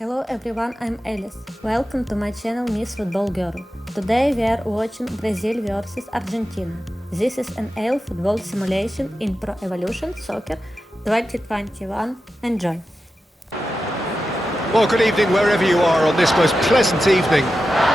Hello everyone, I'm Alice. Welcome to my channel Miss Football Girl. Today we are watching Brazil vs Argentina. This is an eFootball simulation in Pro Evolution Soccer 2021. Enjoy! Well, good evening wherever you are on this most pleasant evening.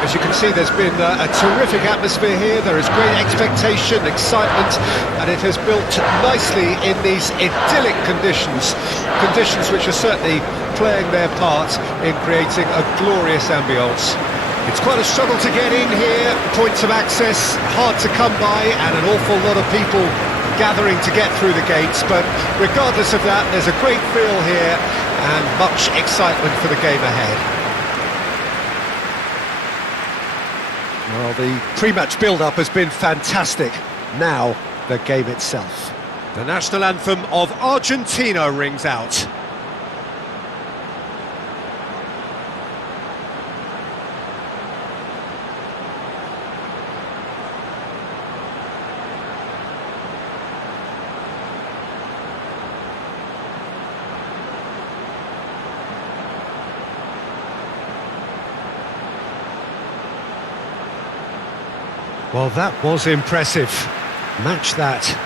As you can see, there's been a terrific atmosphere here. There is great expectation, excitement, and it has built nicely in these idyllic conditions. Conditions which are certainly playing their part in creating a glorious ambience. It's quite a struggle to get in here, points of access hard to come by, and an awful lot of people gathering to get through the gates, but regardless of that, there's a great feel here and much excitement for the game ahead. Well, the pre-match build-up has been fantastic. Now, the game itself. The national anthem of Argentina rings out. Well, that was impressive. Match that.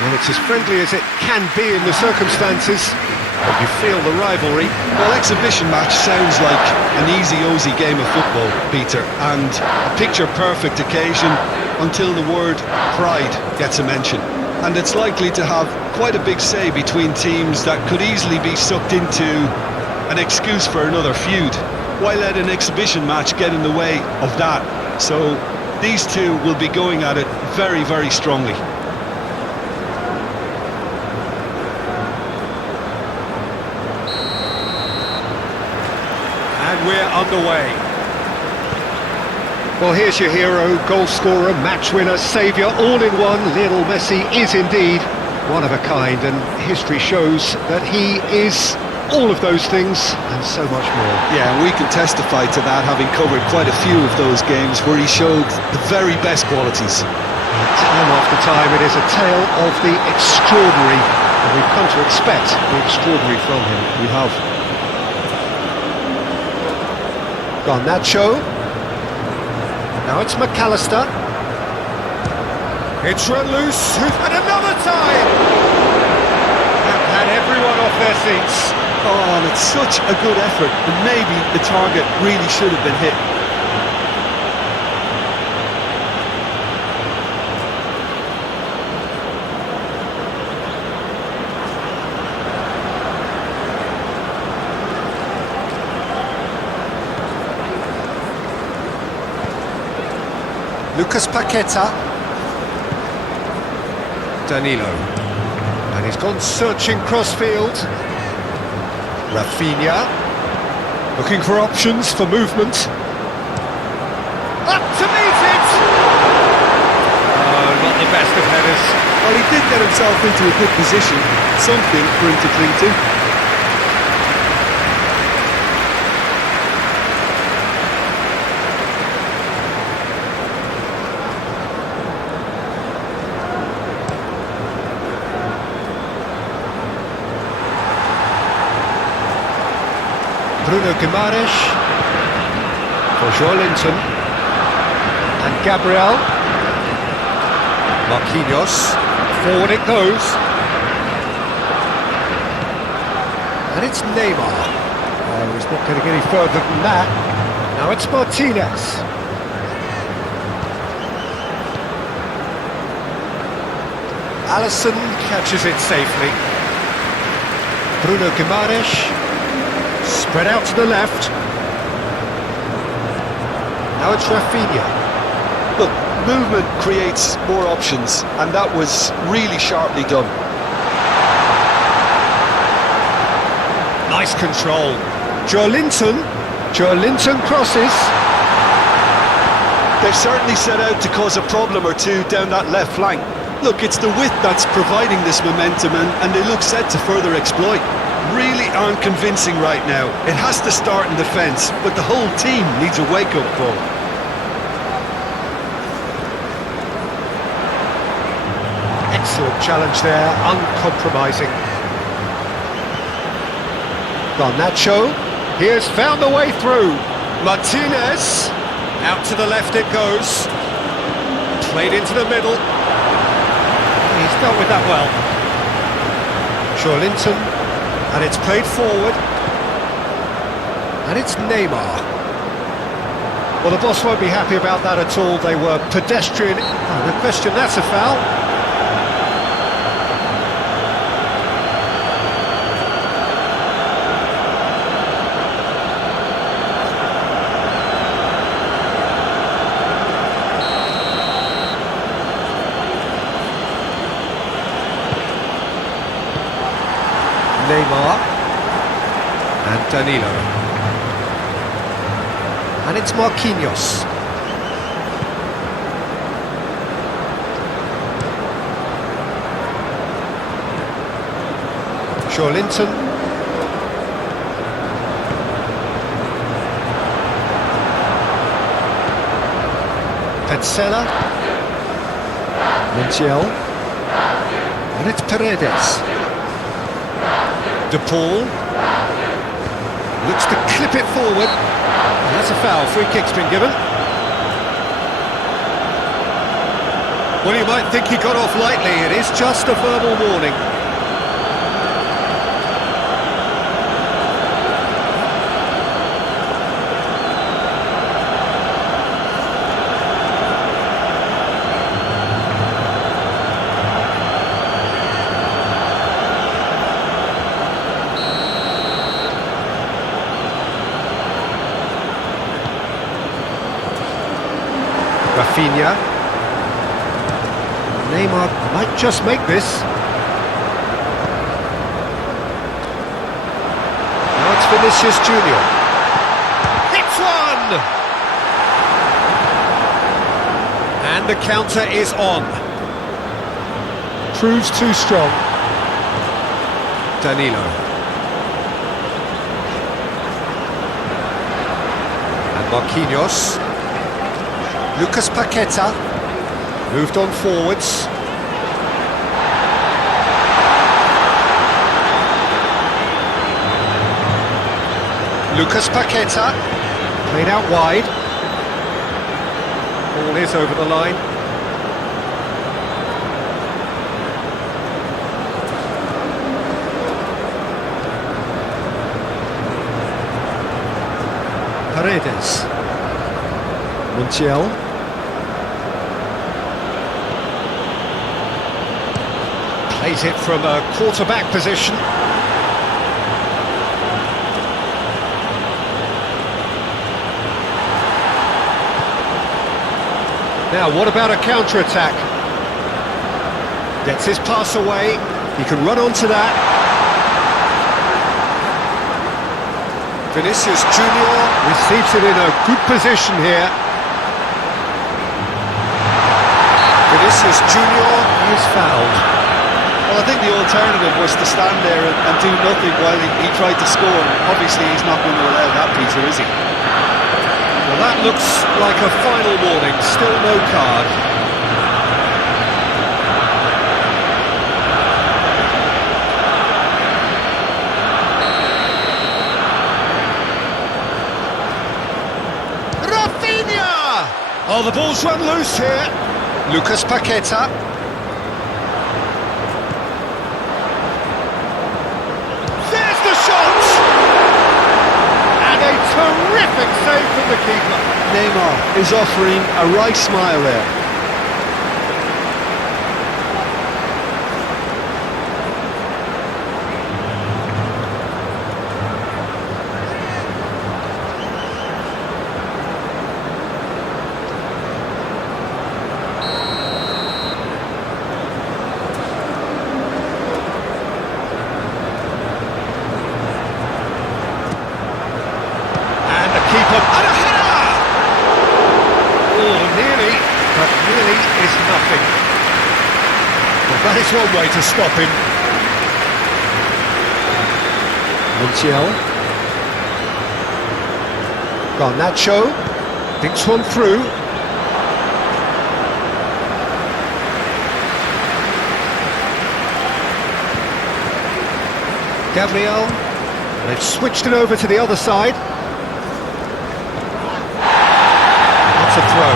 Well, it's as friendly as it can be in the circumstances, but you feel the rivalry. Well, exhibition match sounds like an easy-ozy game of football, Peter, and a picture-perfect occasion until the word pride gets a mention. And it's likely to have quite a big say between teams that could easily be sucked into an excuse for another feud. Why let an exhibition match get in the way of that? So these two will be going at it very, very strongly. We're underway. Well, here's your hero, goal scorer, match winner, saviour, all in one. Lionel Messi is indeed one of a kind, and history shows that he is all of those things and so much more. Yeah, we can testify to that, having covered quite a few of those games where he showed the very best qualities. And time after time, it is a tale of the extraordinary, and we've come to expect the extraordinary from him. We have. Garnacho. Now it's McAllister. It's run loose, and another time! That had everyone off their seats. Oh, and it's such a good effort, and maybe the target really should have been hit. Lucas Paqueta. Danilo. And he's gone searching crossfield. Rafinha. Looking for options for movement. Up to meet it! Oh, not the best of headers. Well, he did get himself into a good position. Something for him to cling to. Bruno Guimaraes for Joelinton and Gabriel. Marquinhos, forward it goes. And it's Neymar. Oh, he's not going to get any further than that. Now it's Martinez. Alisson catches it safely. Bruno Guimaraes, spread out to the left. Now it's Rafinha. Look, movement creates more options, and that was really sharply done. Nice control. Joelinton crosses. They've certainly set out to cause a problem or two down that left flank. Look, it's the width that's providing this momentum, and they look set to further exploit. Really aren't convincing right now. It has to start in defence, but the whole team needs a wake-up call. Excellent challenge there, uncompromising. Garnacho, here's found the way through. Martinez, out to the left it goes. Played into the middle. He's dealt with that well. Joelinton, and it's played forward. And it's Neymar. Well, the boss won't be happy about that at all. They were pedestrian. Oh, no question, that's a foul. Neymar and Danilo, and it's Marquinhos. Joelinton, Petzela, Montiel, and it's Paredes. De Paul looks to clip it forward, and that's a foul. Free kick's been given. Well, you might think he got off lightly. It is just a verbal warning. Rafinha. Neymar might just make this. Now it's Vinicius Junior. Hits one! And the counter is on. Proves too strong. Danilo. And Marquinhos. Lucas Paqueta moved on forwards. Lucas Paqueta played out wide. Ball is over the line. Paredes. Montiel. Plays it from a quarterback position. Now, what about a counter-attack? Gets his pass away. He can run onto that. Vinicius Junior receives it in a good position here. Vinicius Junior is fouled. Well, I think the alternative was to stand there and do nothing while he tried to score. Obviously, he's not going to allow that, Peter, is he? Well, that looks like a final warning. Still no card. Rafinha! Oh, the ball's run loose here. Lucas Paqueta. Terrific save from the keeper. Neymar is offering a right smile there. them, and a header! Oh, nearly, but nearly is nothing. Well, that is one way to stop him. Montiel. Garnacho thinks one through. Gabriel. They've switched it over to the other side. That's a throw.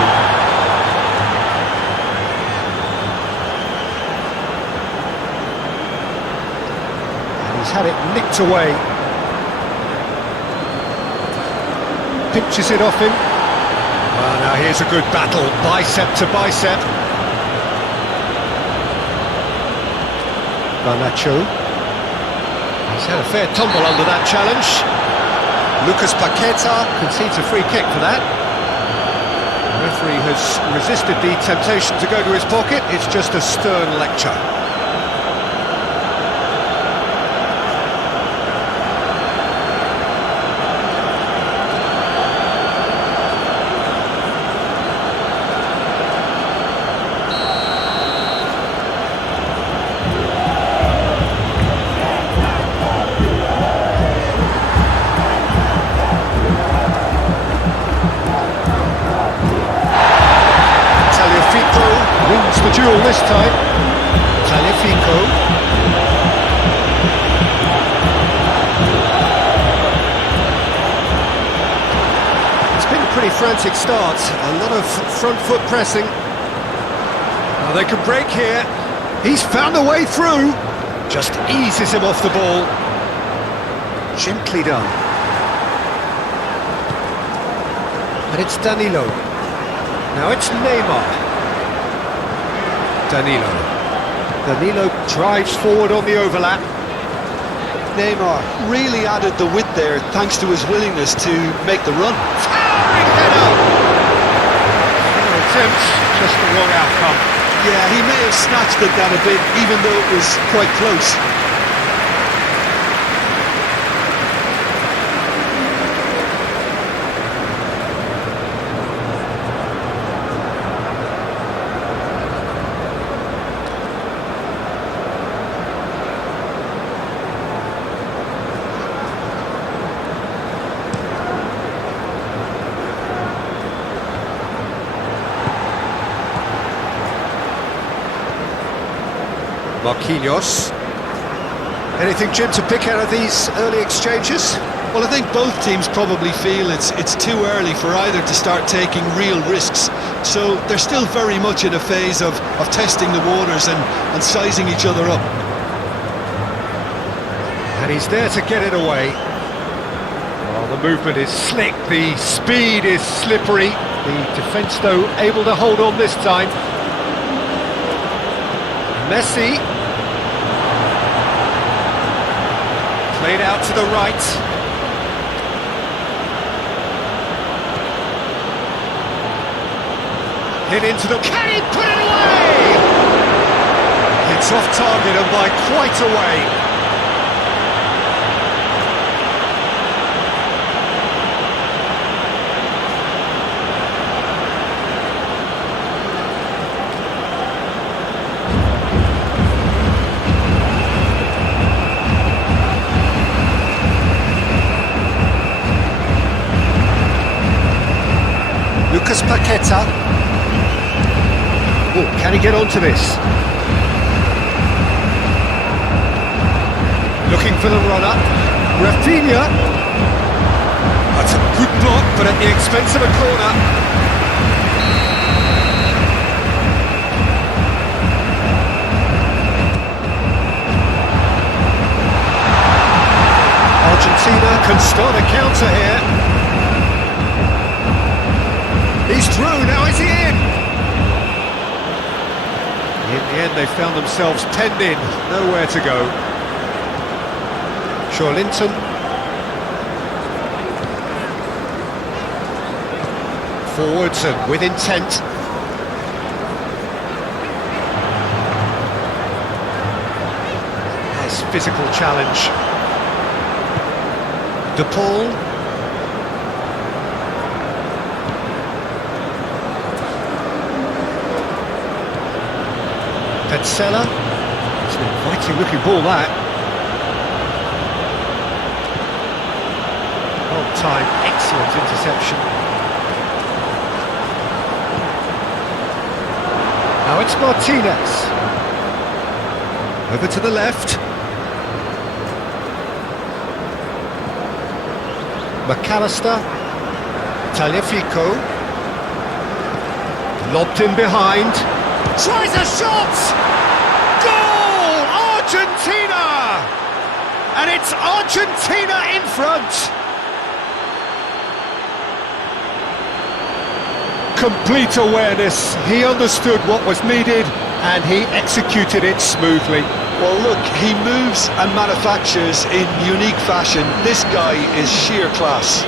And he's had it nicked away. Pinches it off him. Well, now here's a good battle, bicep to bicep. Garnacho. He's had a fair tumble under that challenge. Lucas Paqueta concedes a free kick for that. The referee has resisted the temptation to go to his pocket. It's just a stern lecture. Wins the duel this time. Taliafico. It's been a pretty frantic start. A lot of front foot pressing. Now they can break here. He's found a way through. Just eases him off the ball. Gently done. And it's Danilo. Now it's Neymar. Danilo drives forward on the overlap. Neymar really added the width there thanks to his willingness to make the run. Towering header! Another attempt, just the wrong outcome. Yeah, he may have snatched at that a bit, even though it was quite close. Marquinhos. Anything, Jim, to pick out of these early exchanges? Well, I think both teams probably feel it's too early for either to start taking real risks. So they're still very much in a phase of testing the waters and sizing each other up. And he's there to get it away. Well, the movement is slick, the speed is slippery. The defence, though, able to hold on this time. Messi. Played out to the right. Hit into the... Can he put it away? It's off target and by quite a way. Lucas Paqueta. Oh, can he get onto this? Looking for the run-up. Rafinha. That's a good block, but at the expense of a corner. Argentina can start a counter here. He's through, now is he in? In the end they found themselves penned in, nowhere to go. Linton. Forwards and with intent. Nice physical challenge. De Paul. Seller. It's an inviting looking ball, that. Well timed, excellent interception. Now it's Martinez. Over to the left. McAllister. Tagliafico. Lobbed in behind. Tries a shot! Goal! Argentina! And it's Argentina in front! Complete awareness. He understood what was needed and he executed it smoothly. Well, look, he moves and manufactures in unique fashion. This guy is sheer class.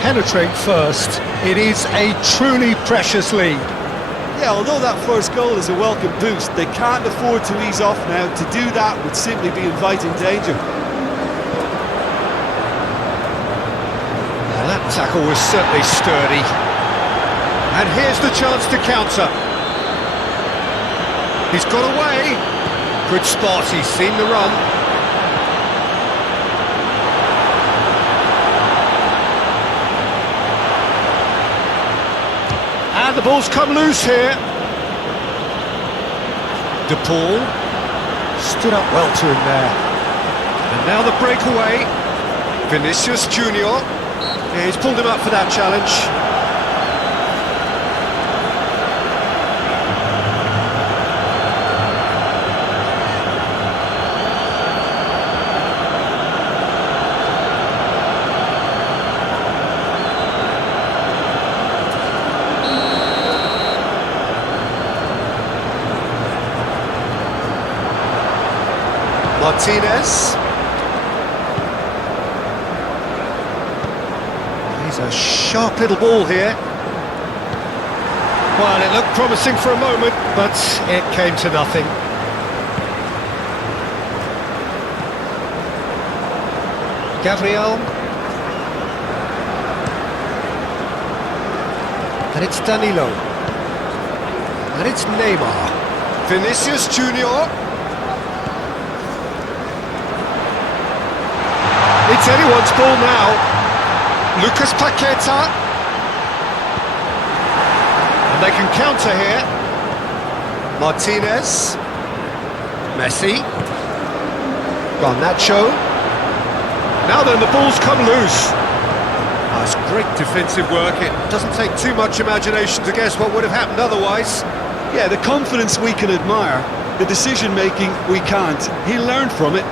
Penetrate first. It is a truly precious lead. Yeah, although that first goal is a welcome boost, they can't afford to ease off now. To do that would simply be inviting danger. Well, that tackle was certainly sturdy. And here's the chance to counter. He's got away. Good spot, he's seen the run. And the ball's come loose here. De Paul stood up well to him there. And now the breakaway. Vinicius Junior. Yeah, he's pulled him up for that challenge. Martinez. He's a sharp little ball here. Well, it looked promising for a moment, but it came to nothing. Gabriel. And it's Danilo. And it's Neymar. Vinicius Junior. It's anyone's ball now. Lucas Paqueta. And they can counter here. Martinez. Messi. Garnacho. Now then, the ball's come loose. Oh, it's great defensive work. It doesn't take too much imagination to guess what would have happened otherwise. Yeah, the confidence we can admire, the decision-making we can't. He learned from it.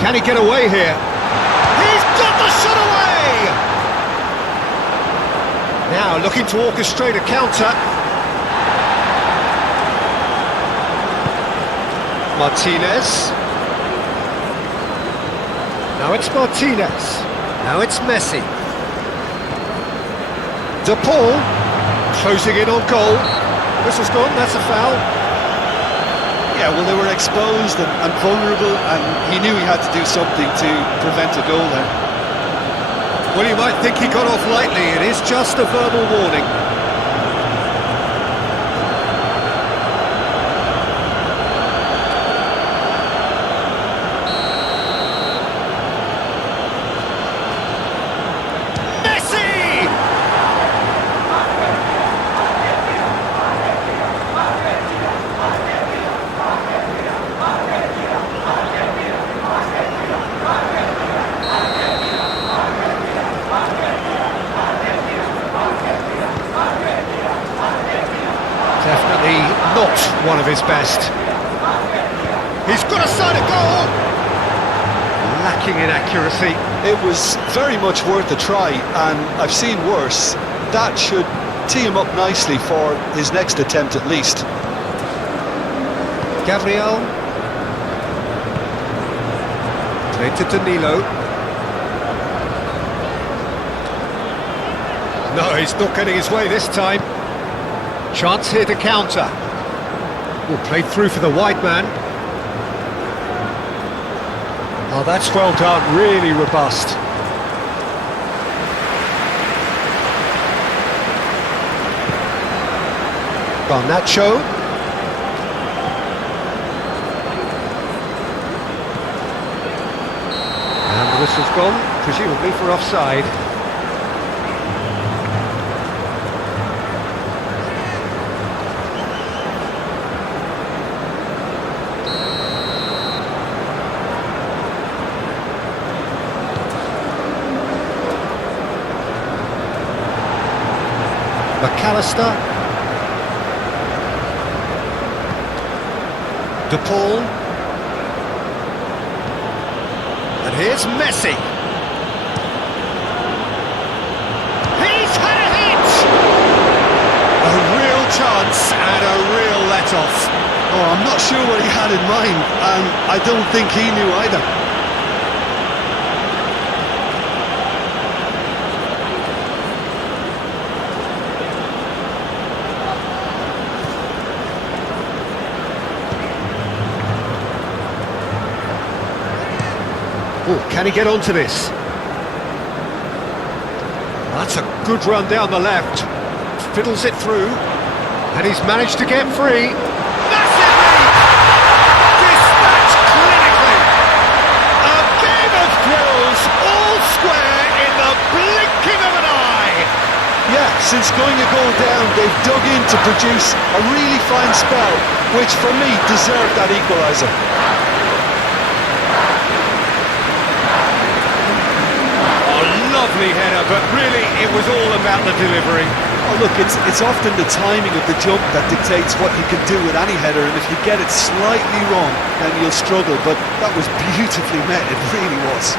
Can he get away here? He's got the shot away! Now looking to orchestrate a counter. Martinez. Now it's Martinez. Now it's Messi. De Paul closing in on goal. Whistle's gone, that's a foul. Yeah, well, they were exposed and vulnerable, and he knew he had to do something to prevent a goal there. Well, you might think he got off lightly. It is just a verbal warning. Definitely not one of his best. He's got a side of goal! Lacking in accuracy. It was very much worth a try, and I've seen worse. That should tee him up nicely for his next attempt at least. Gabriel. Played to Danilo. No, he's not getting his way this time. Chance here to counter. Oh, played through for the wide man. Oh, that's well done, really robust. Garnacho. And the whistle's gone, presumably for offside. McAllister. De Paul. And here's Messi. He's had a hit! A real chance and a real let-off. Oh, I'm not sure what he had in mind, and I don't think he knew either. Oh, can he get onto this? That's a good run down the left. Fiddles it through. And he's managed to get free. Massive lead! Dispatched clinically! A game of thrills, all square in the blinking of an eye! Yeah, since going a goal down, they've dug in to produce a really fine spell, which for me deserved that equaliser. Lovely header, but really it was all about the delivery. Oh look, it's often the timing of the jump that dictates what you can do with any header, and if you get it slightly wrong, then you'll struggle, but that was beautifully met, it really was.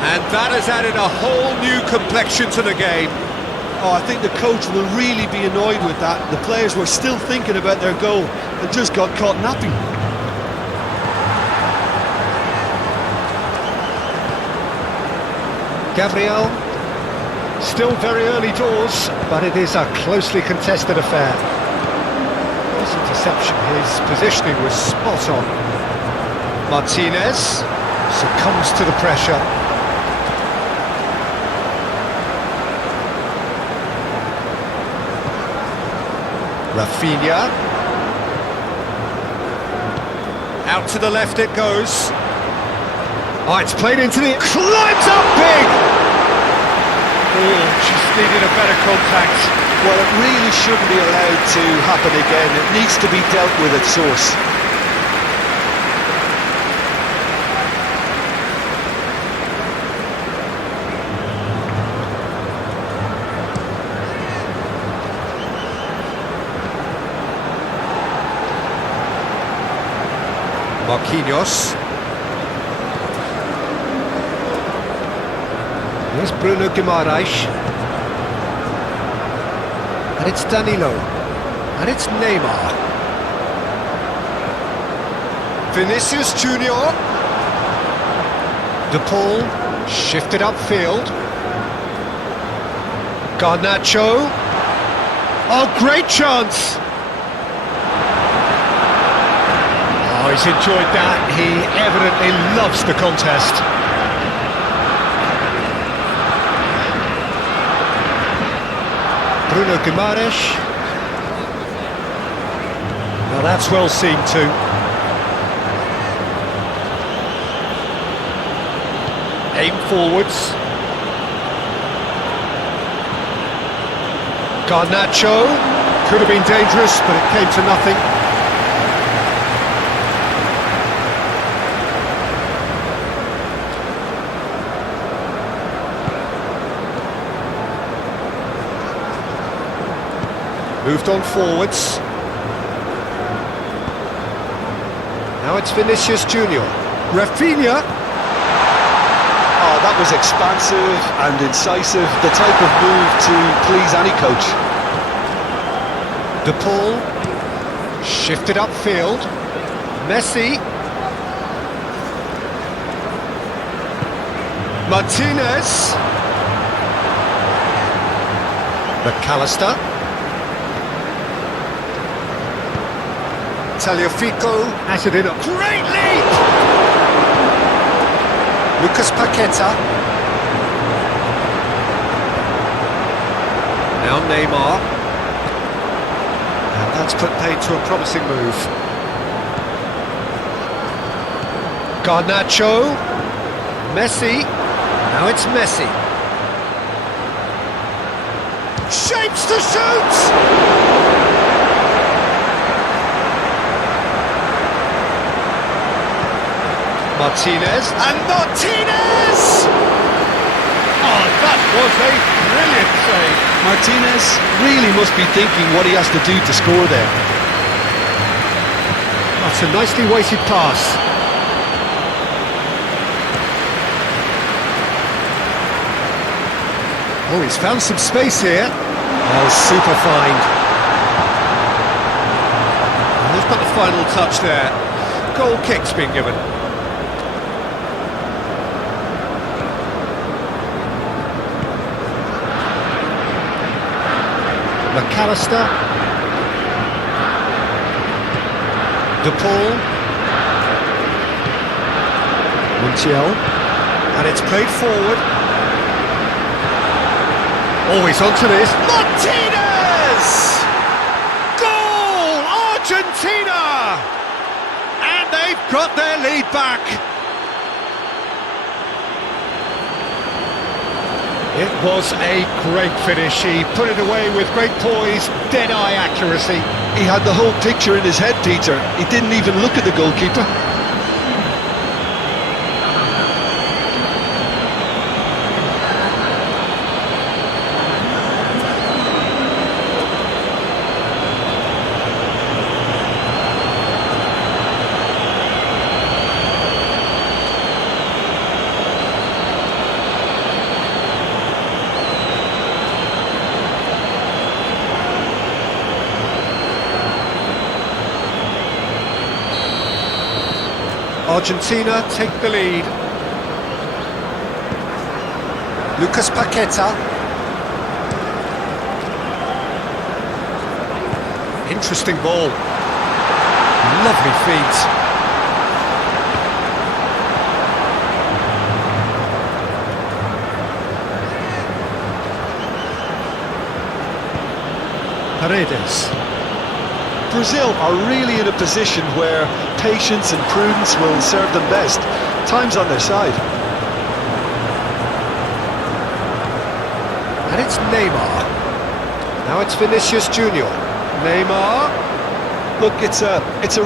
And that has added a whole new complexion to the game. Oh, I think the coach will really be annoyed with that. The players were still thinking about their goal and just got caught napping. Gabriel, still very early doors, but it is a closely contested affair. His interception, his positioning was spot on. Martinez succumbs to the pressure. Rafinha. Out to the left it goes. Oh, it's played into the... Climbs up big! Oh, just needed a better contact. Well, it really shouldn't be allowed to happen again. It needs to be dealt with at source. Marquinhos. Here's Bruno Guimaraes. And it's Danilo. And it's Neymar. Vinicius Junior. De Paul shifted upfield. Garnacho. Oh, great chance! Oh, he's enjoyed that. He evidently loves the contest. Bruno Guimaraes. Now that's well seen too. Aim forwards. Garnacho. Could have been dangerous, but it came to nothing. Moved on forwards. Now it's Vinicius Junior. Rafinha. Oh, that was expansive and incisive, the type of move to please any coach. De Paul, shifted upfield. Messi. Martinez. McAllister. Tagliafico has it in a great leap! Lucas Paqueta. Now Neymar. And that's put paid to a promising move. Garnacho. Messi. Now it's Messi. Shapes to shoot! Martinez, and Martinez! Oh, that was a brilliant save. Martinez really must be thinking what he has to do to score there. That's a nicely weighted pass. Oh, he's found some space here. Oh, super find. Who's got the final touch there? Goal kick's been given. McAllister. De Paul. Montiel. And it's played forward. Always onto this. Martinez! Goal! Argentina! And they've got their lead back. It was a great finish. He put it away with great poise, dead-eye accuracy. He had the whole picture in his head, Peter. He didn't even look at the goalkeeper. Argentina take the lead. Lucas Paqueta. Interesting ball. Lovely feet. Paredes. Brazil are really in a position where patience and prudence will serve them best. Time's on their side. And it's Neymar. Now it's Vinicius Junior. Neymar. Look, it's a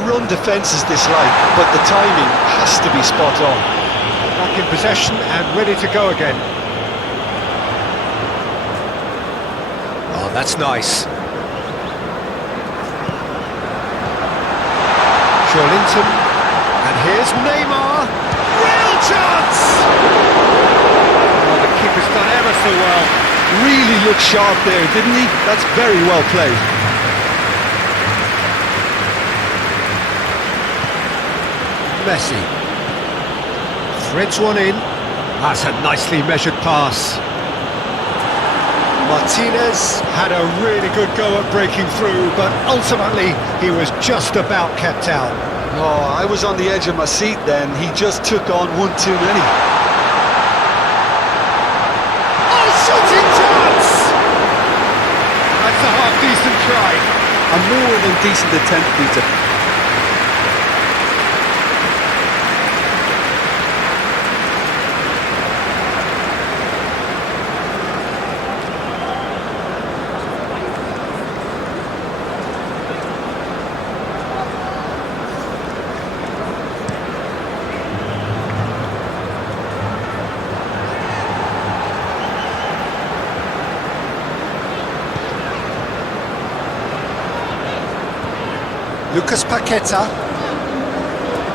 run defence is disliked, but the timing has to be spot on. Back in possession and ready to go again. Oh, that's nice. Linton, and here's Neymar, real chance! Oh, the keeper's done ever so well. Really looked sharp there, didn't he? That's very well played. Messi threads one in. That's a nicely measured pass. Martinez had a really good go at breaking through, but ultimately he was just about kept out. Oh, I was on the edge of my seat then. He just took on one too many. Oh, shooting chance! That's a half-decent try. A more than decent attempt, Peter. Lucas Paqueta,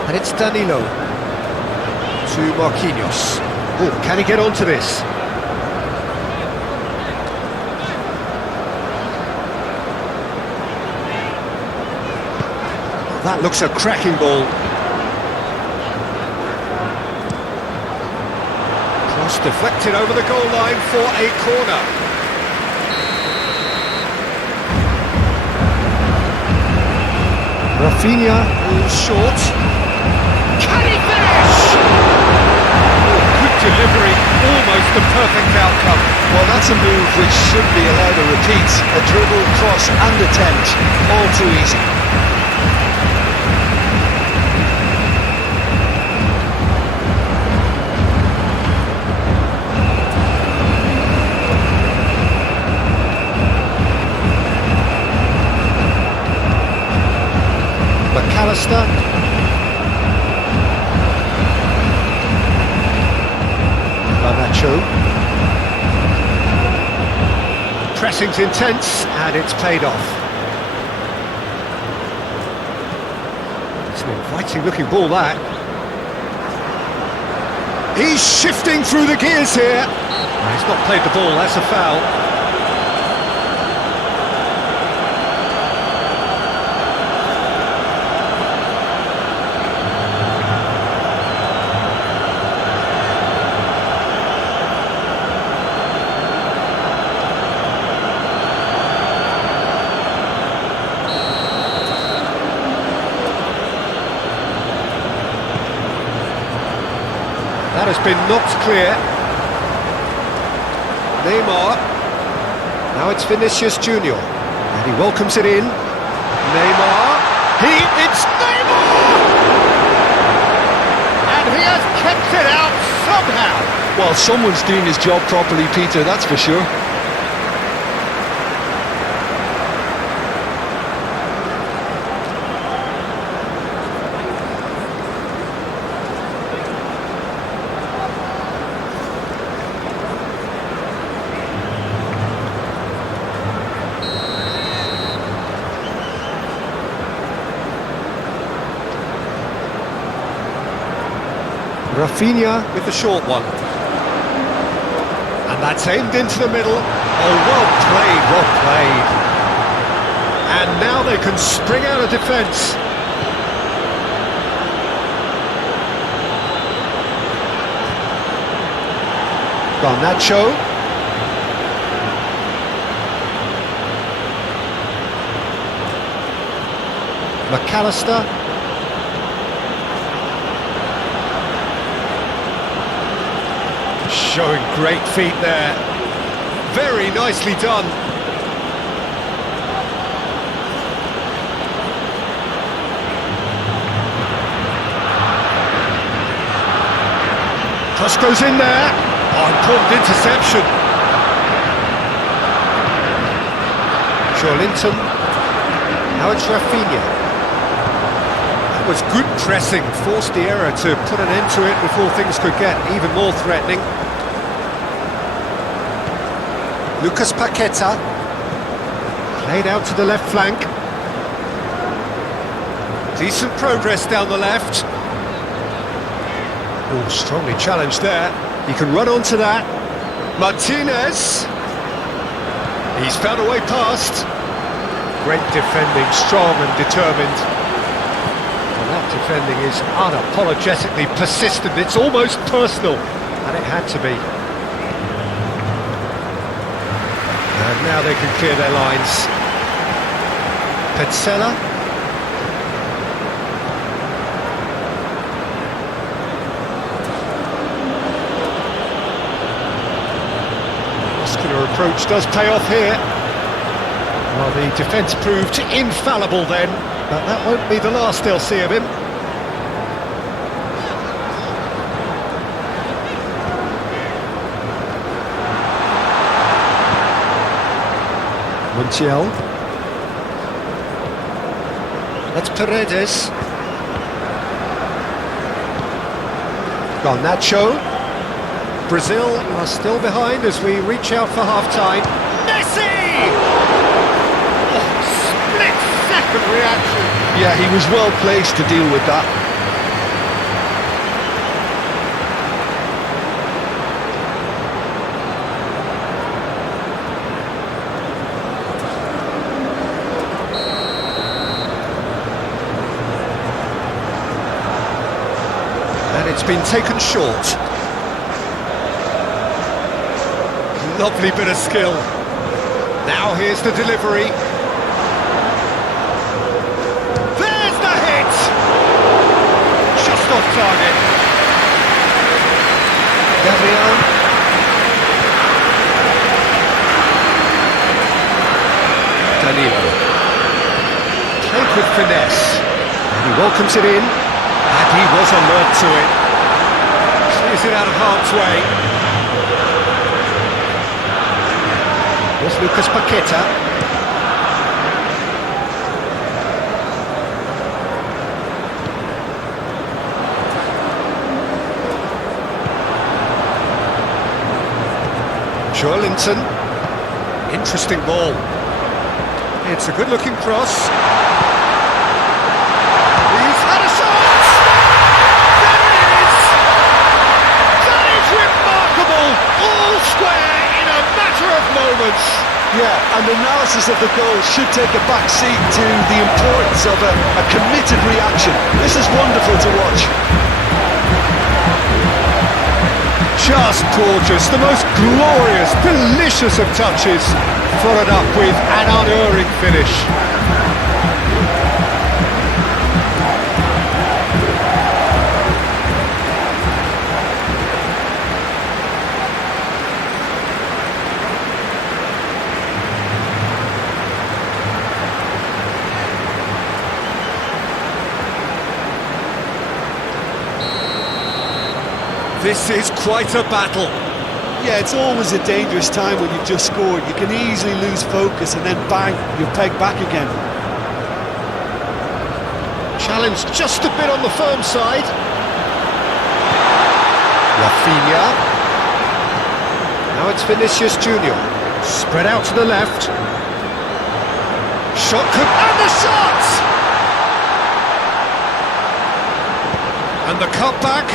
and it's Danilo to Marquinhos. Oh, can he get onto this? That looks a cracking ball. Cross deflected over the goal line for a corner. Rafinha is short. Can he finish? Good delivery, almost the perfect outcome. Well, that's a move which shouldn't be allowed to repeat. A dribble, cross and attempt, all too easy. McAllister. Garnacho. Pressing's intense and it's paid off. It's an inviting looking ball, that. He's shifting through the gears here. No, he's not played the ball, that's a foul. That has been knocked clear. Neymar. Now it's Vinicius Junior. And he welcomes it in. Neymar. It's Neymar! And he has kept it out somehow. Well, someone's doing his job properly, Peter, that's for sure. Rafinha with the short one. And that's aimed into the middle. Oh, well played. And now they can spring out of defence. Garnacho. McAllister. Showing great feet there. Very nicely done. Cross goes in there. Oh, important interception. Linton. Now it's Rafinha. That was good pressing. Forced the error to put an end to it before things could get even more threatening. Lucas Paqueta, played out to the left flank. Decent progress down the left. Oh, strongly challenged there. He can run onto that. Martinez. He's found a way past. Great defending, strong and determined. Well, that defending is unapologetically persistent. It's almost personal, and it had to be. And now they can clear their lines. Petzela. Muscular approach does pay off here. Well, the defence proved infallible then, but that won't be the last they'll see of him. Montiel. That's Paredes. Garnacho. Brazil are still behind as we reach out for half-time. Messi! Oh, split-second reaction. Yeah, he was well placed to deal with that. been taken short. Lovely bit of skill. Now here's the delivery. There's the hit! Just off target. Gabriel. Danilo. Played with finesse. And he welcomes it in. And he was alert to it. Clears it out of harm's way. Here's Lucas Paqueta. Joelinton. Interesting ball. It's a good-looking cross. He's had a shot! There it is! That is remarkable! All square in a matter of moments. Yeah, and analysis of the goal should take a back seat to the importance of a committed reaction. This is wonderful to watch. Just gorgeous, the most glorious, delicious of touches, followed up with an unerring finish. This is quite a battle. Yeah, it's always a dangerous time when you've just scored. You can easily lose focus and then bang, you're pegged back again. Challenged just a bit on the firm side. Rafinha. Now it's Vinicius Junior. Spread out to the left. Shot could... And the shot! And the cutback.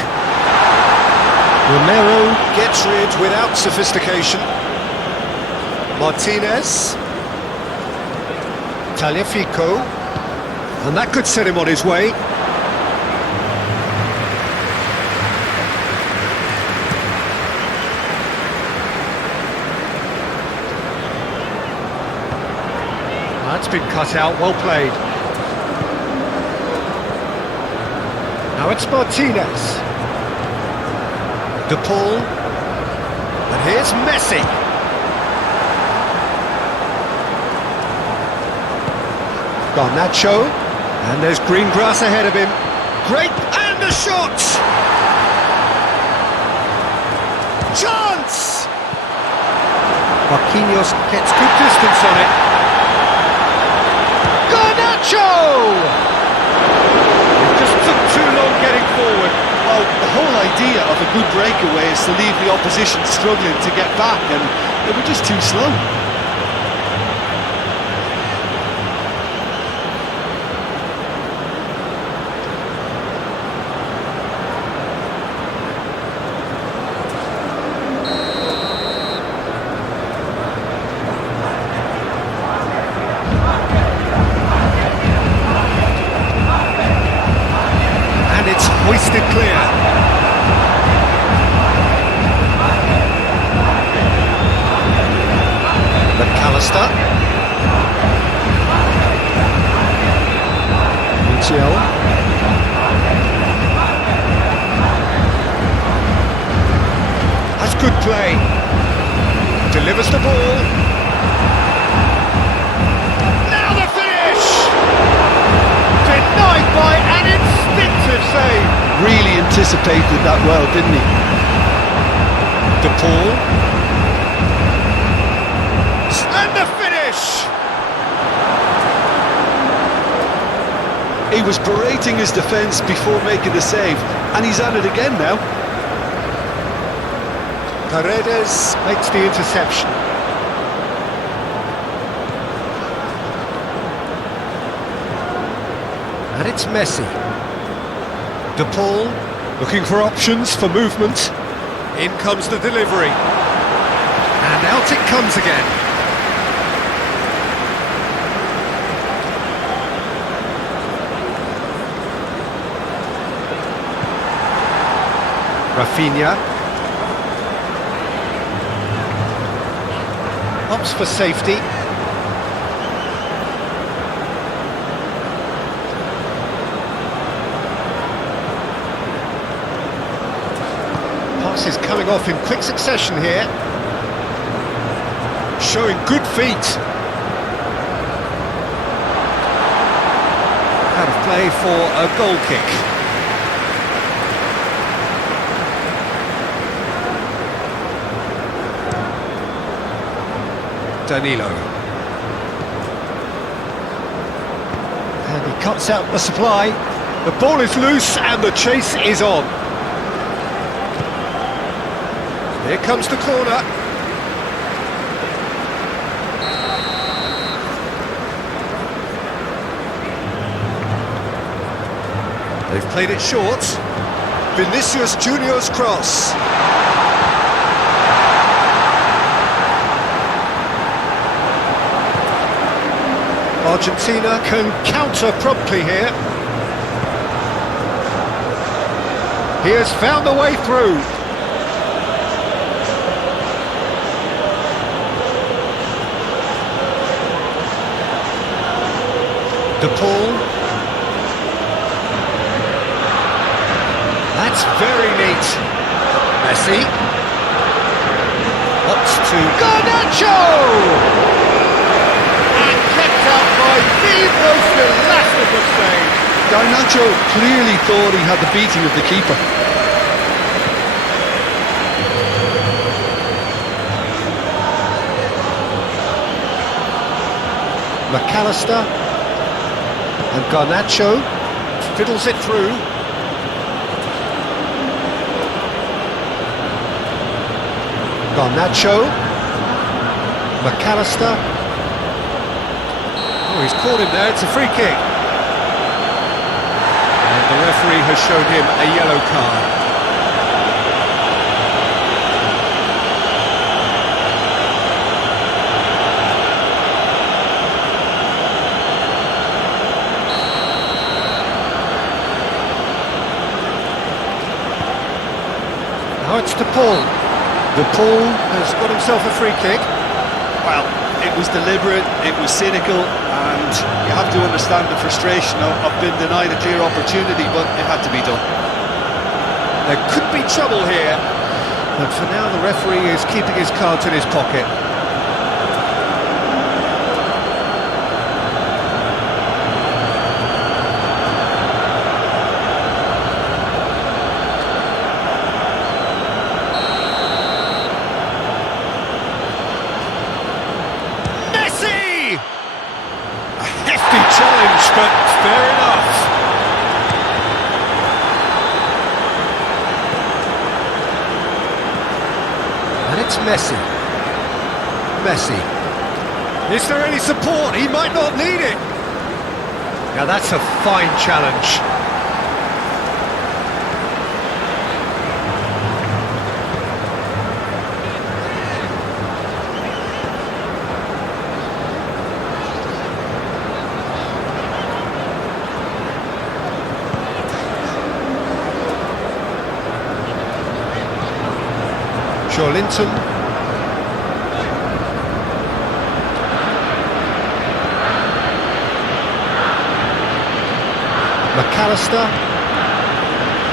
Romero gets rid without sophistication. Martinez. Tagliafico. And that could set him on his way. That's been cut out, well played. Now it's Martinez. De Paul, and here's Messi. Garnacho, and there's green grass ahead of him. Great, and a shot! Chance! Marquinhos gets good distance on it. Garnacho! It just took too long getting forward. Well, the whole idea of a good breakaway is to leave the opposition struggling to get back, and they were just too slow. And it's hoisted clear. McAllister. Mitchell. That's good play. Delivers the ball. Now the finish! Denied by an instinctive save. Really anticipated that well, didn't he? De Paul. And the finish! He was berating his defence before making the save, and he's at it again now. Paredes makes the interception. And it's Messi. De Paul looking for options for movement. In comes the delivery. And out it comes again. Rafinha. Opts for safety. Passes coming off in quick succession here. Showing good feet. Out of play for a goal kick. Danilo. And he cuts out the supply. The ball is loose and the chase is on. Here comes the corner. They've played it short. Vinicius Junior's cross. Argentina can counter promptly here. He has found the way through. De Paul. That's very neat. Messi. Opts to Garnacho! And kept out by the most elastic of saves. Garnacho clearly thought he had the beating of the keeper. McAllister. And Garnacho fiddles it through. Garnacho. McAllister. Oh, he's caught him there, it's a free kick. And the referee has shown him a yellow card. Now it's De Paul. De Paul has got himself a free kick. Well, it was deliberate, it was cynical, and you have to understand the frustration of being denied a clear opportunity, but it had to be done. There could be trouble here, but for now the referee is keeping his cards in his pocket. Challenge, but fair enough. And it's Messi. Messi. Is there any support? He might not need it. Now that's a fine challenge. Linton. McAllister.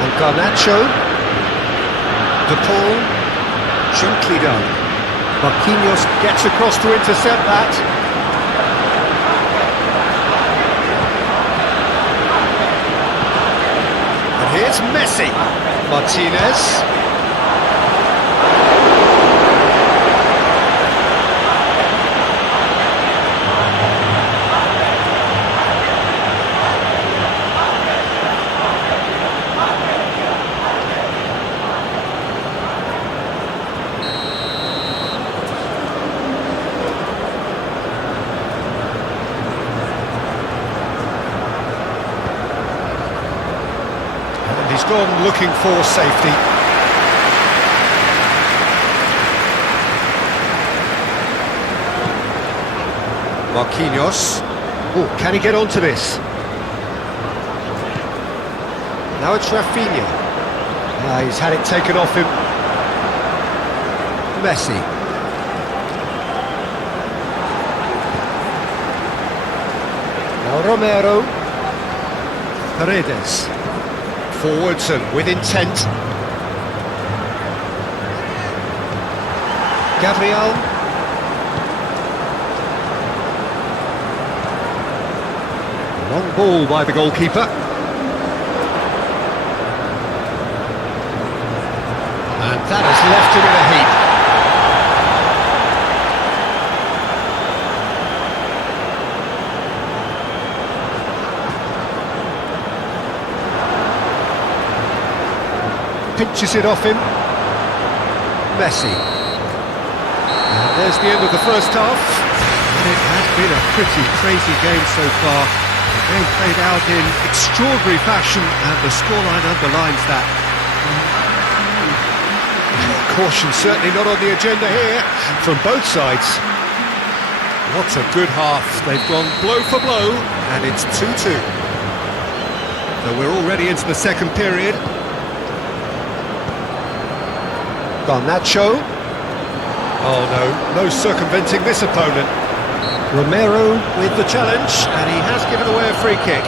And Garnacho. De Paul. Gently done. Marquinhos gets across to intercept that. And here's Messi. Martinez. He's gone looking for safety. Marquinhos. Oh, can he get onto this? Now it's Rafinha. He's had it taken off him. Messi. Now Romero. Paredes. Forwards and with intent. Gabriel. Long ball by the goalkeeper. And that has left him in a heap. Pinches it off him. Messi. And there's the end of the first half. And it has been a pretty crazy game so far. The game played out in extraordinary fashion, and the scoreline underlines that. Caution certainly not on the agenda here from both sides. What a good half. They've gone blow for blow, and it's 2-2. So we're already into the second period. Garnacho. Oh no circumventing this opponent. Romero with the challenge, and he has given away a free kick.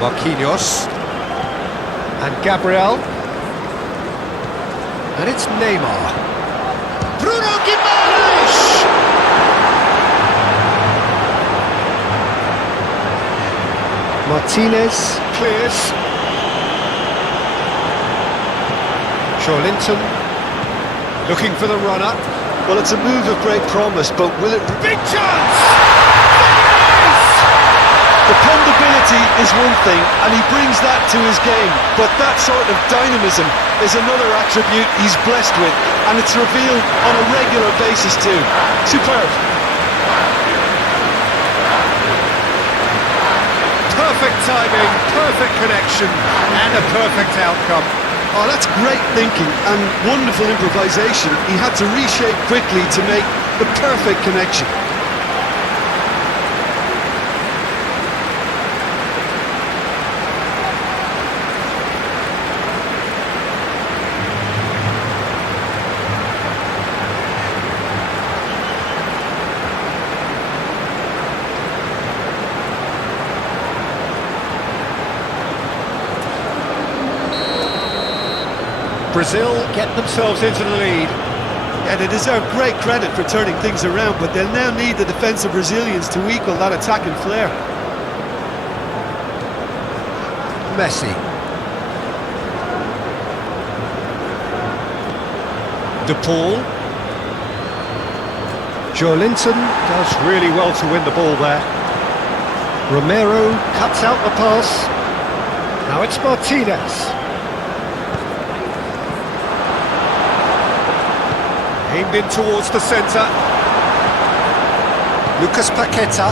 Marquinhos and Gabriel, and it's Neymar. Bruno Guimaraes! Martinez clears. Linton looking for the runner. Well, it's a move of great promise, but will it... Big chance! Dependability is one thing, and he brings that to his game, but that sort of dynamism is another attribute he's blessed with, and it's revealed on a regular basis too. Superb. Perfect timing, perfect connection, and a perfect outcome. Oh, that's great thinking and wonderful improvisation. He had to reshape quickly to make the perfect connection. Brazil get themselves into the lead. Yeah, they deserve great credit for turning things around, but they'll now need the defensive resilience to equal that attacking flair. Messi. De Paul. Linton does really well to win the ball there. Romero cuts out the pass. Now it's Martinez. Aimed in towards the centre. Lucas Paqueta.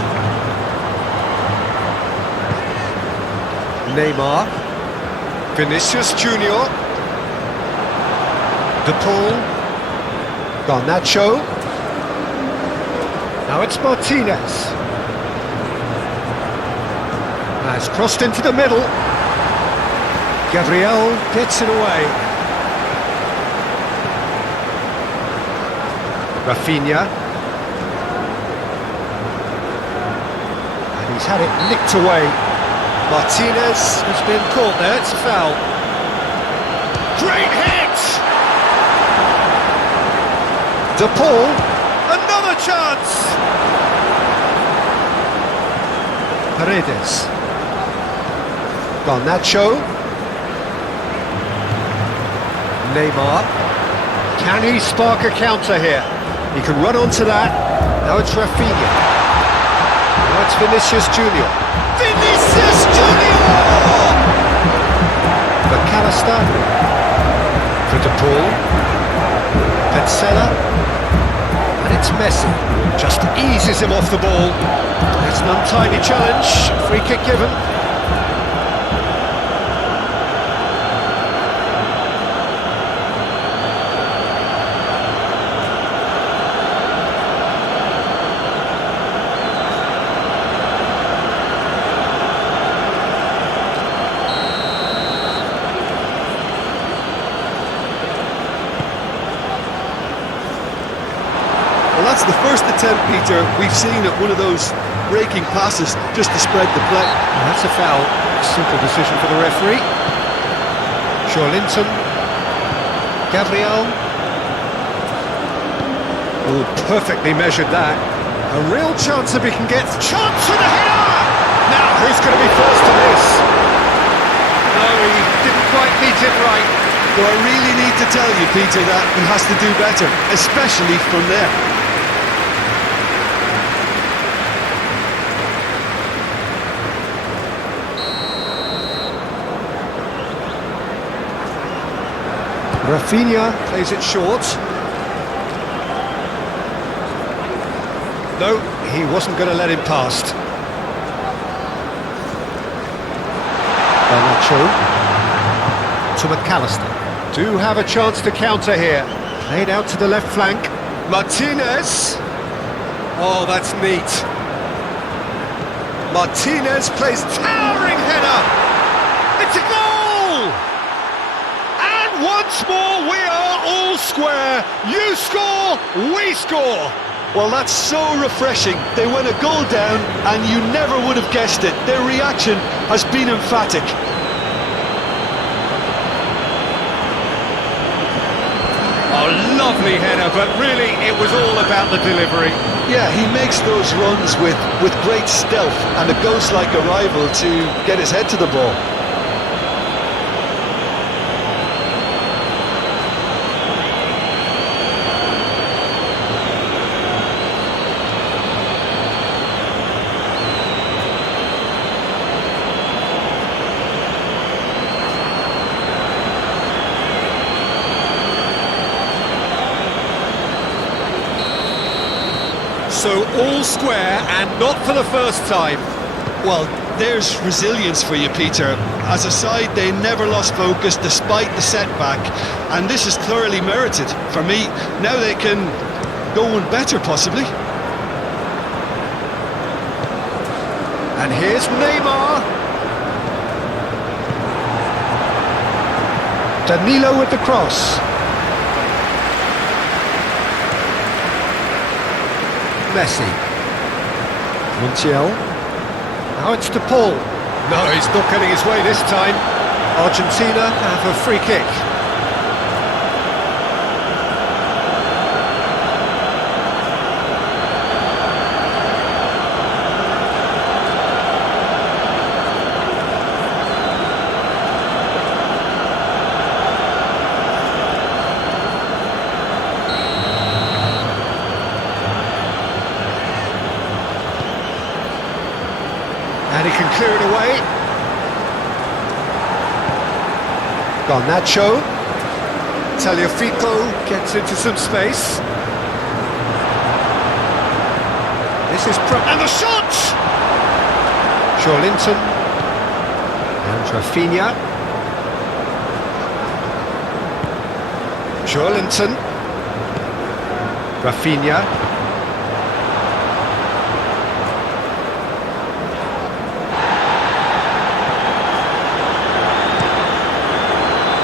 Neymar. Vinicius Junior. De Paul. Garnacho. Now it's Martinez. Has crossed into the middle. Gabriel gets it away. Rafinha. And he's had it nicked away. Martinez has been caught there, it's a foul. Great hit! De Paul, another chance! Paredes. Garnacho. Neymar. Can he spark a counter here? He can run onto that. Now it's Rafinha. Now it's Vinicius Junior. Vinicius Junior! McAllister. For De Paul. Petzela. And it's it's Messi. Just eases him off the ball. It's an untidy challenge. Free kick given. Well, that's the first attempt, Peter, we've seen at one of those breaking passes just to spread the play. That's a foul. Simple decision for the referee. Linton. Gabriel. Oh, perfectly measured that. A real chance if he can get... Chance for the header! Now, who's going to be first to this? No, he didn't quite meet it right. Well, I really need to tell you, Peter, that he has to do better, especially from there. Rafinha plays it short. No, he wasn't going to let him past. Garnacho to McAllister. Do have a chance to counter here. Played out to the left flank. Martinez. Oh, that's neat. Martinez plays towering header. It's a goal! And once more we are all square. You score, we score. Well, that's so refreshing. They went a goal down and you never would have guessed it. Their reaction has been emphatic. Oh, lovely header, but really it was all about the delivery. Yeah, he makes those runs with great stealth and a ghost-like arrival to get his head to the ball. So all square and not for the first time. Well, there's resilience for you, Peter. As a side, they never lost focus despite the setback, and this is thoroughly merited. For me, now they can go one better, possibly. And here's Neymar. Danilo with the cross. Messi. Montiel. Now it's to Paul. No, he's not getting his way this time. Argentina have a free kick. And he can clear it away. Garnacho. Tagliafico gets into some space. This is... and the shot! Linton. And Rafinha. Linton. Rafinha.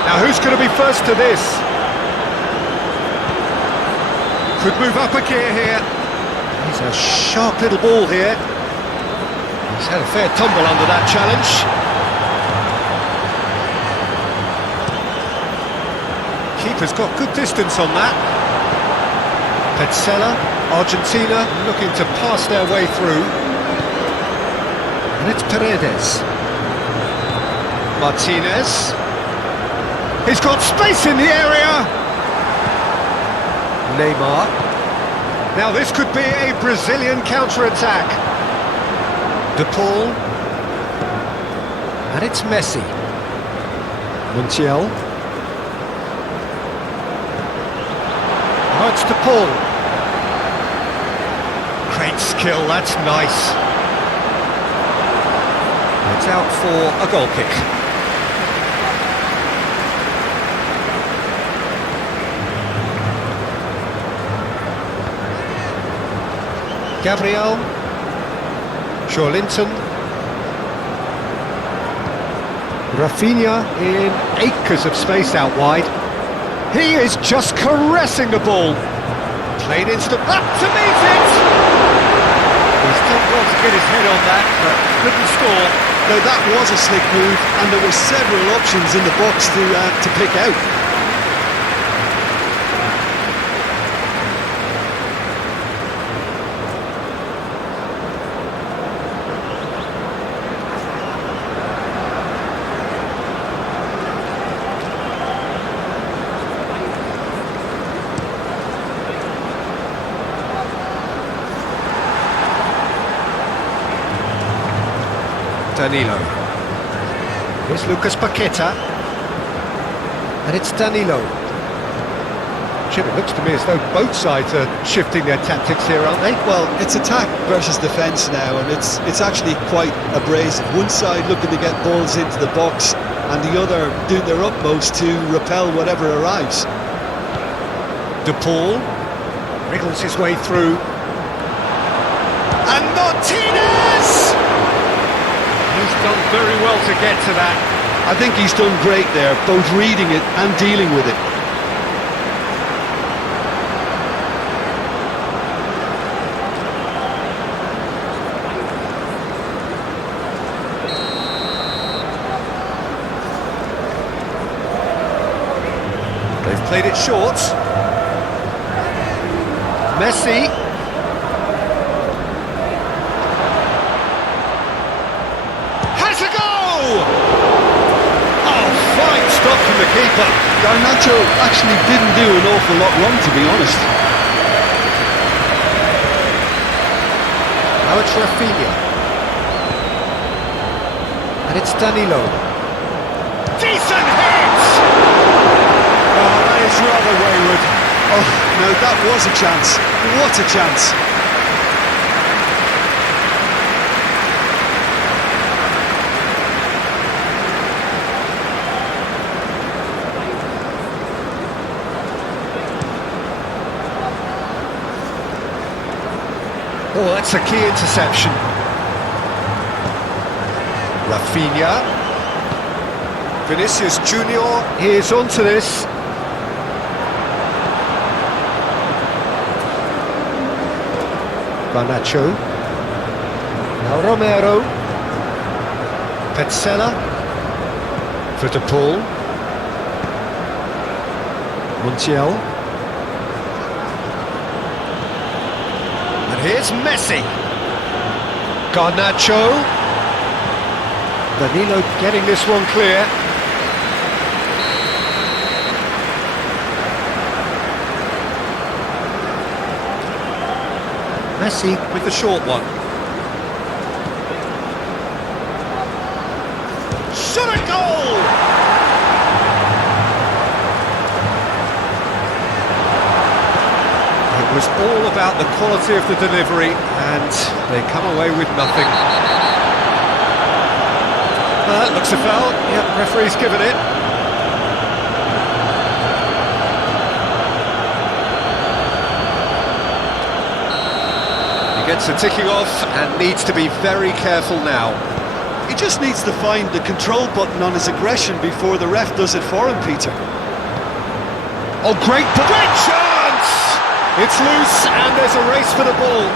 Now who's going to be first to this? Could move up a gear here. He's a sharp little ball here. He's had a fair tumble under that challenge. Keeper's got good distance on that. Petzela, Argentina looking to pass their way through. And it's Paredes. Martinez. He's got space in the area! Neymar. Now this could be a Brazilian counter-attack. De Paul. And it's Messi. Montiel. Now it's De Paul. skill, that's nice. It's out for a goal kick. Gabriel, Linton, Rafinha in acres of space out wide. He is just caressing the ball. Played into the back to meet it. He's done well to get his head on that, but couldn't score. Now that was a slick move, and there were several options in the box to pick out. Danilo. Here's Lucas Paqueta. And it's Danilo. Jim, it looks to me as though both sides are shifting their tactics here, aren't they? Well, it's attack versus defence now, and it's actually quite abrasive. One side looking to get balls into the box, and the other doing their utmost to repel whatever arrives. De Paul wriggles his way through. And Martinez! He's done very well to get to that. I think he's done great there, both reading it and dealing with it. They've played it short. Messi. Has a goal! Oh, fine stop from the keeper. Garnacho actually didn't do an awful lot wrong, to be honest. Now it's Rafinha. And it's Danilo. Decent hit! Oh, that is rather wayward. Oh, no, that was a chance. What a chance. Oh, that's a key interception. Rafinha. Vinicius Junior is onto this. Garnacho. Now Romero. Petzela. For De Paul. Montiel. And here's Messi. Garnacho. Danilo getting this one clear. Messi with the short one. Shot at goal! It was all about the quality of the delivery, and they come away with nothing. That looks a foul. Yep, referee's given it. Gets a ticking off and needs to be very careful now. He just needs to find the control button on his aggression before the ref does it for him, Peter. Oh, great chance! It's loose and there's a race for the ball.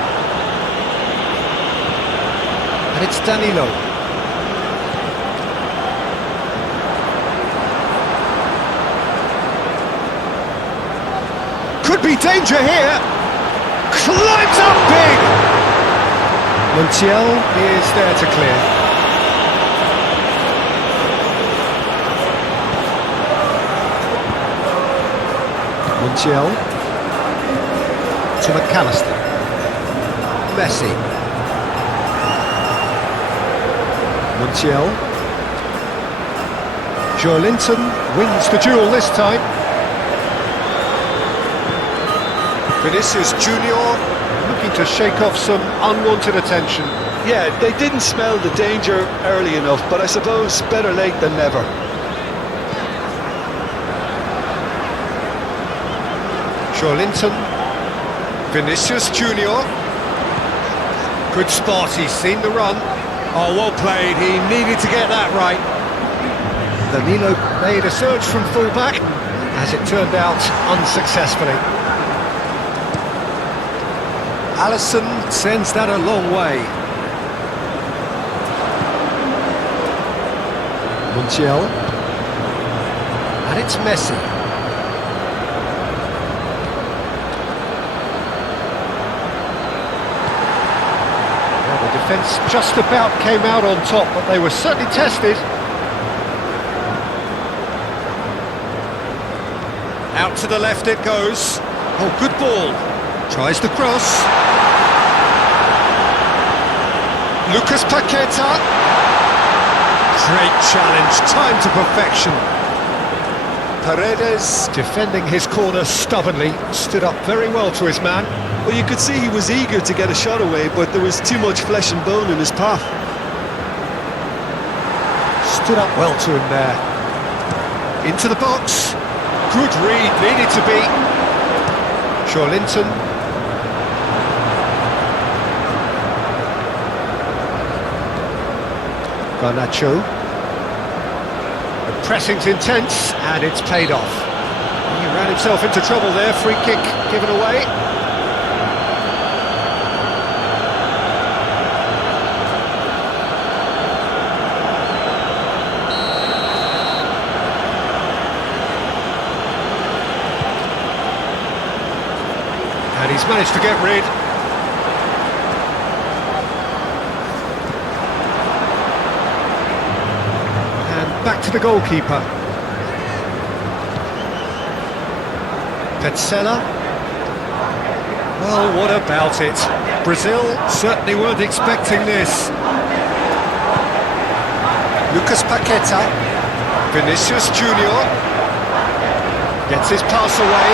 And it's Danilo. Could be danger here. Climbs up big! Montiel is there to clear. Montiel to McAllister. Messi. Montiel. Linton wins the duel this time. Vinicius Junior looking looking to shake off some unwanted attention. Yeah, they didn't smell the danger early enough, but I suppose better late than never. Linton, Vinicius Junior. Good spot, he's seen the run. Oh, well played, he needed to get that right. Danilo made a surge from full-back, as it turned out unsuccessfully. Alisson sends that a long way. Montiel. And it's Messi. Defence just about came out on top, but they were certainly tested. Out to the left it goes. Oh, good ball. Tries the cross. Lucas Paqueta. Great challenge, time to perfection. Paredes, defending his corner stubbornly, stood up very well to his man. Well, you could see he was eager to get a shot away, but there was too much flesh and bone in his path. Stood up well to him there. Into the box. Good read, needed to be. Linton. Garnacho. The pressing's intense, and it's paid off. He ran himself into trouble there, free kick given away. And he's managed to get rid. And back to the goalkeeper. Petzela. Well, what about it? Brazil certainly weren't expecting this. Lucas Paqueta. Vinicius Junior. Gets his pass away.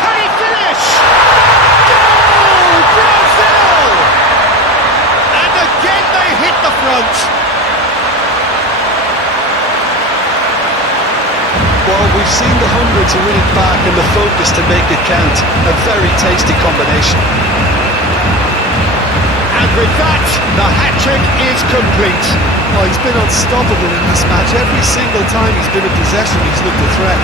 Can he finish? Goal! Brazil! And again they hit the front. Well, we've seen the hunger to win it back and the focus to make it count. A very tasty combination. And with that, the hat-trick is complete. Oh, he's been unstoppable in this match. Every single time he's been in possession, he's looked a threat.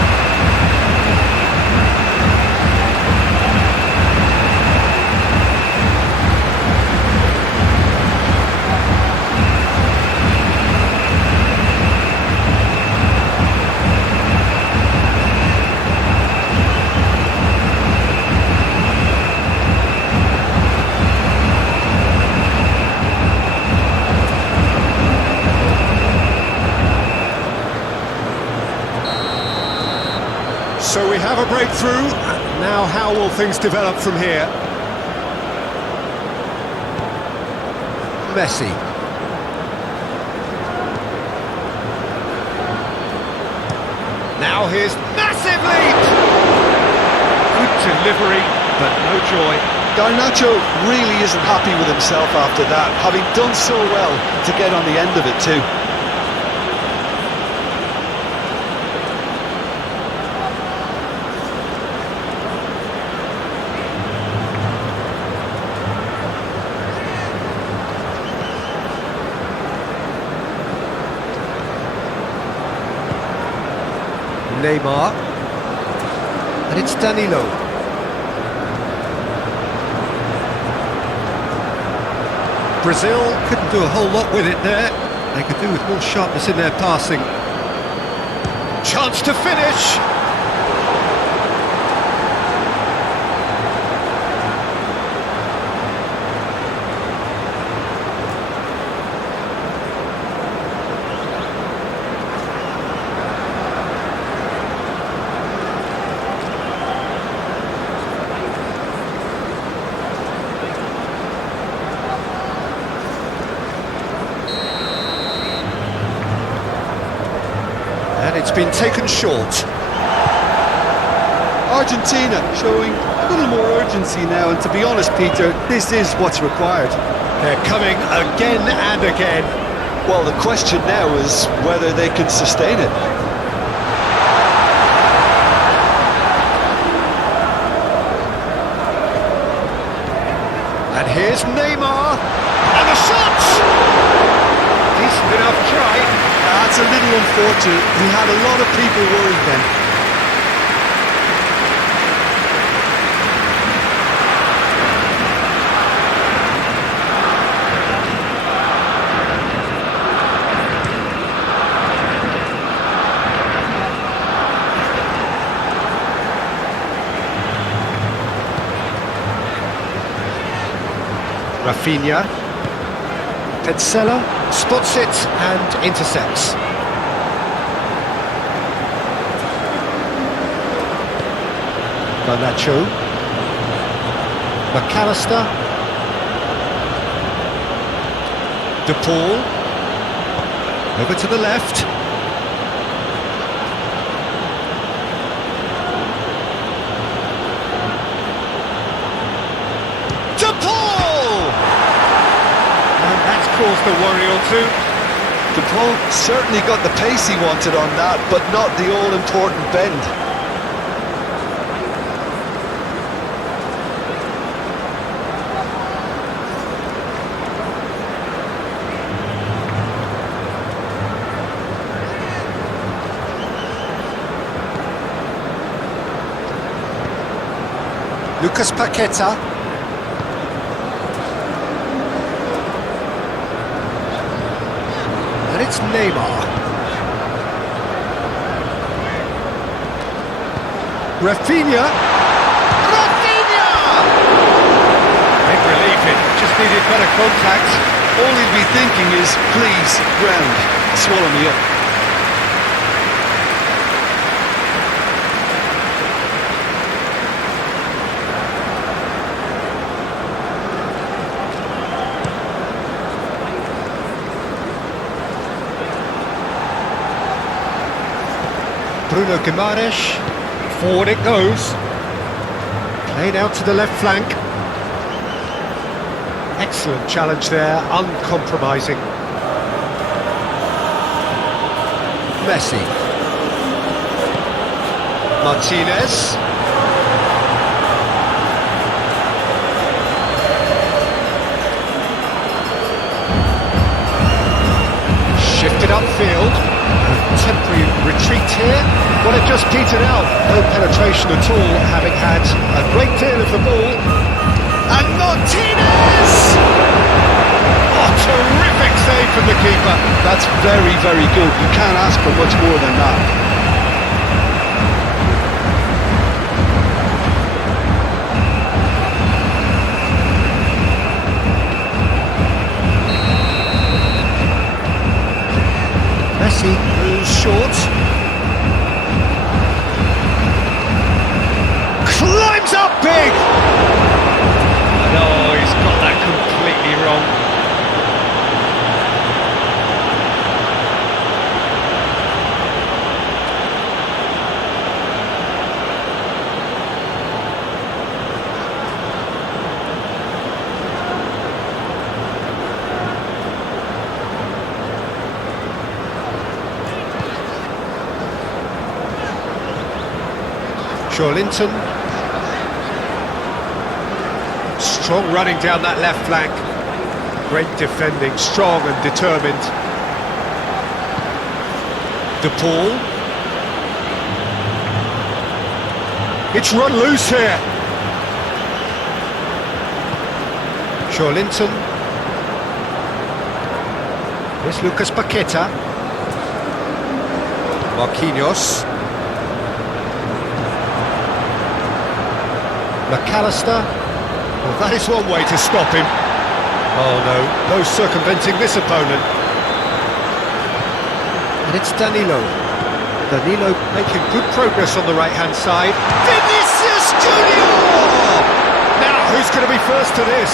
So we have a breakthrough. Now how will things develop from here? Messi. Now here's massive lead! Good delivery, but no joy. Garnacho really isn't happy with himself after that, having done so well to get on the end of it too. Neymar, and it's Danilo. Brazil couldn't do a whole lot with it there. They could do with more sharpness in their passing. Chance to finish! And it's been taken short. Argentina showing A little more urgency now, and to be honest, Peter, this is what's required. They're coming again and again. Well, the question now is whether they can sustain it. And here's Neymar, and the shot! Decent enough try. That's a little unfortunate. He had a lot of people worried then. Rafinha, Petzela spots it and intercepts. Garnacho, McAllister, De Paul, over to the left. De Paul! And that's caused a worry or two. De Paul certainly got the pace he wanted on that, but not the all-important bend. Lucas Paqueta. And it's Neymar. Rafinha. Rafinha! Big relief, it just needed better contact. All he'd be thinking is, please, ground, swallow me up. Bruno Guimaraes, forward it goes, played out to the left flank. Excellent challenge there, uncompromising. Messi, Martinez, shifted upfield. Temporary retreat here. Well, it just petered out. No penetration at all, having had a great deal of the ball. And Martinez! Oh, terrific save from the keeper. That's very, very good. You can't ask for much more than that. Messi moves short. Climbs up big! No, he's got that completely wrong. Linton. Strong running down that left flank. Great defending, strong and determined. De Paul. It's run loose here. Linton. Here's Lucas Paqueta. Marquinhos. McAllister, well, that is one way to stop him. Oh no circumventing this opponent. And it's Danilo. Danilo making good progress on the right-hand side. Vinicius Junior! Now, who's going to be first to this?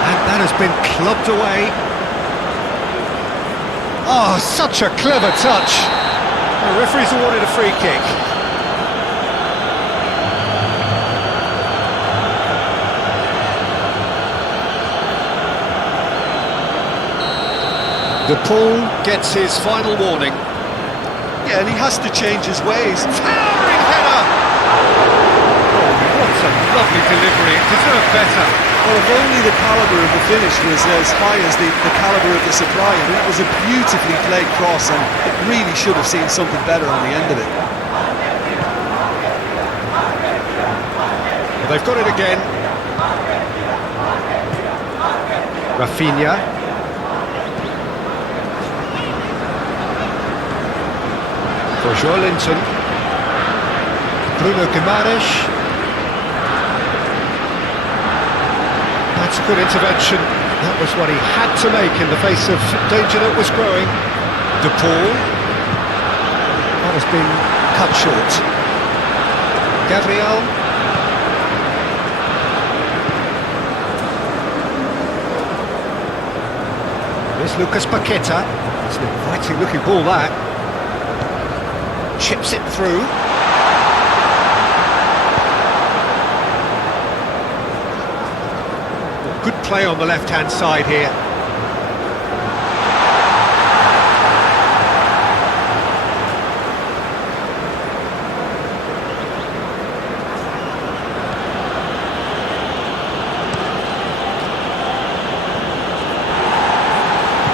And that has been clubbed away. Oh, such a clever touch. The referee's awarded a free kick. De Paul gets his final warning. Yeah, and he has to change his ways. Towering header! Oh, what a lovely delivery, it deserved better. Well, if only the calibre of the finish was as high as the calibre of the supply. I mean, that was a beautifully played cross, and it really should have seen something better on the end of it. They've got it again. Rafinha. For Joelinton. Bruno Guimaraes. That's a good intervention. That was what he had to make in the face of danger that was growing. De Paul. That has been cut short. Gabriel. There's Lucas Paqueta. It's an inviting looking ball, that. Chips it through. Good play on the left-hand side here.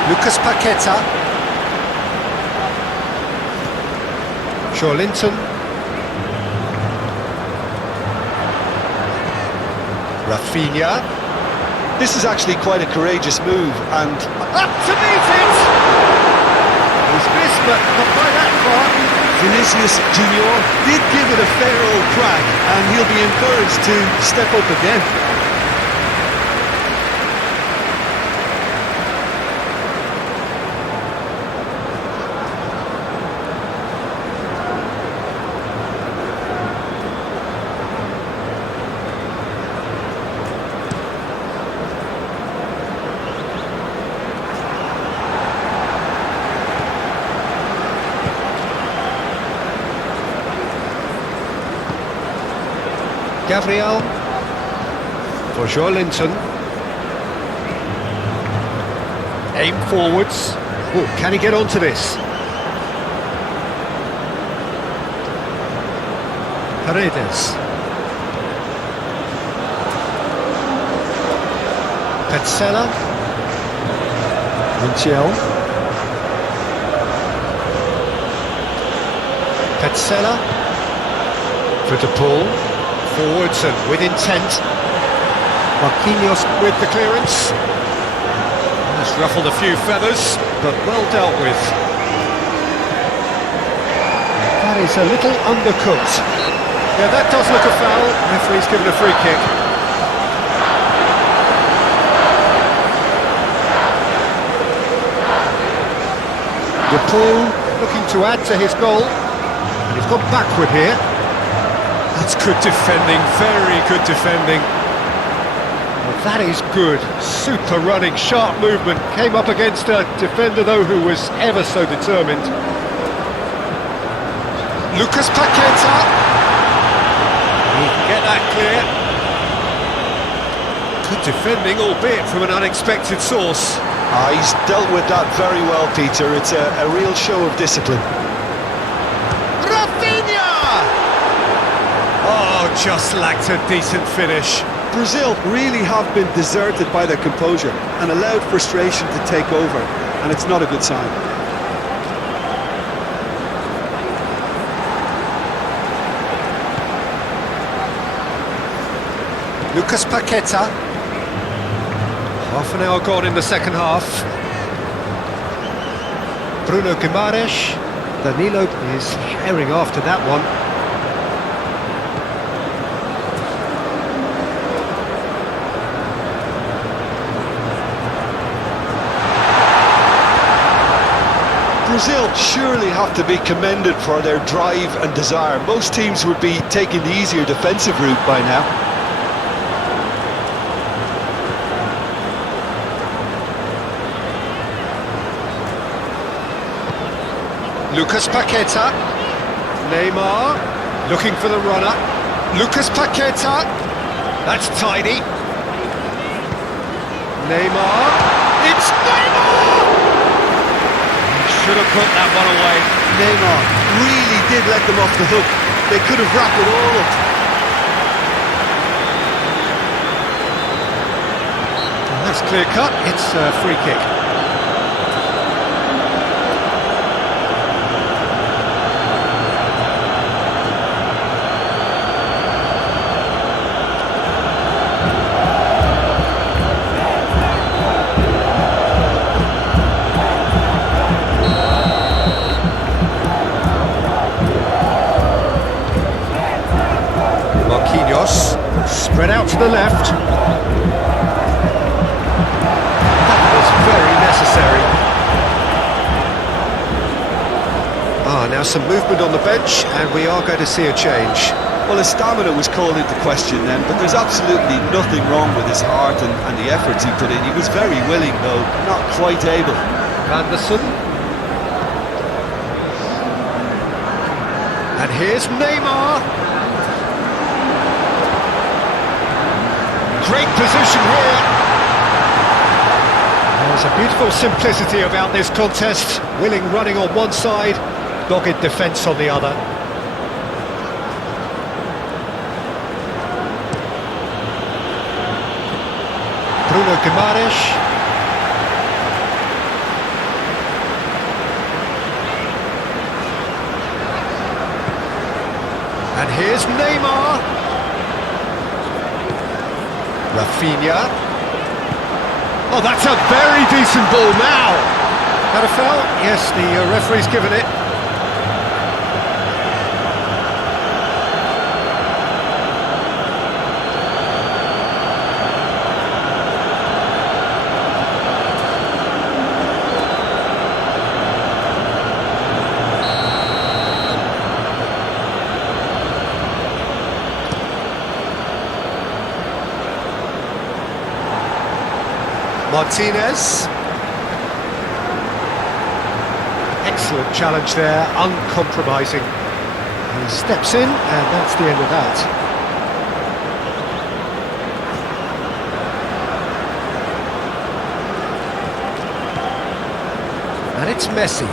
Lucas Paqueta. Joelinton. Rafinha. This is actually quite a courageous move, and Up to meet it! He's missed, but not by that far. Vinicius Junior did give it a fair old crack, and he'll be encouraged to step up again. Gabriel. For Joelinton. Aim forwards. Oh, can he get onto this? Paredes. Petzela. Montiel. Petzela. For De Paul. Forwards and with intent. Marquinhos with the clearance. Has ruffled a few feathers, but well dealt with. That is a little undercooked. Yeah, that does look a foul. Referee's given a free kick. De Paul looking to add to his goal. And he's gone backward here. That's good defending, very good defending. Well, that is good, super running, sharp movement. Came up against a defender, though, who was ever so determined. Lucas Paqueta. He can get that clear. Good defending, albeit from an unexpected source. He's dealt with that very well, Peter. It's a real show of discipline. Oh, just lacked a decent finish. Brazil really have been deserted by their composure and allowed frustration to take over, and it's not a good sign. Lucas Paqueta. Half an hour gone in the second half. Bruno Guimaraes. Danilo is herring after that one. Brazil surely have to be commended for their drive and desire. Most teams would be taking the easier defensive route by now. Lucas Paqueta. Neymar, looking for the runner. Lucas Paqueta. That's tidy. Neymar. It's Neymar! Should have put that one away. Neymar really did let them off the hook. They could have wrapped it all up. That's clear cut. It's a free kick. Spread out to the left. That was very necessary. Now some movement on the bench, and we are going to see a change. Well, his stamina was called into question then, but there's absolutely nothing wrong with his heart and the efforts he put in. He was very willing, though, not quite able. Anderson. And here's Neymar. Great position here. There's a beautiful simplicity about this contest. Willing running on one side, dogged defence on the other. Bruno Guimaraes. And here's Neymar. Rafinha. Oh, that's a very decent ball now. Had a foul? Yes, the referee's given it. Martinez. Excellent challenge there, uncompromising. He steps in, and that's the end of that. And it's Messi.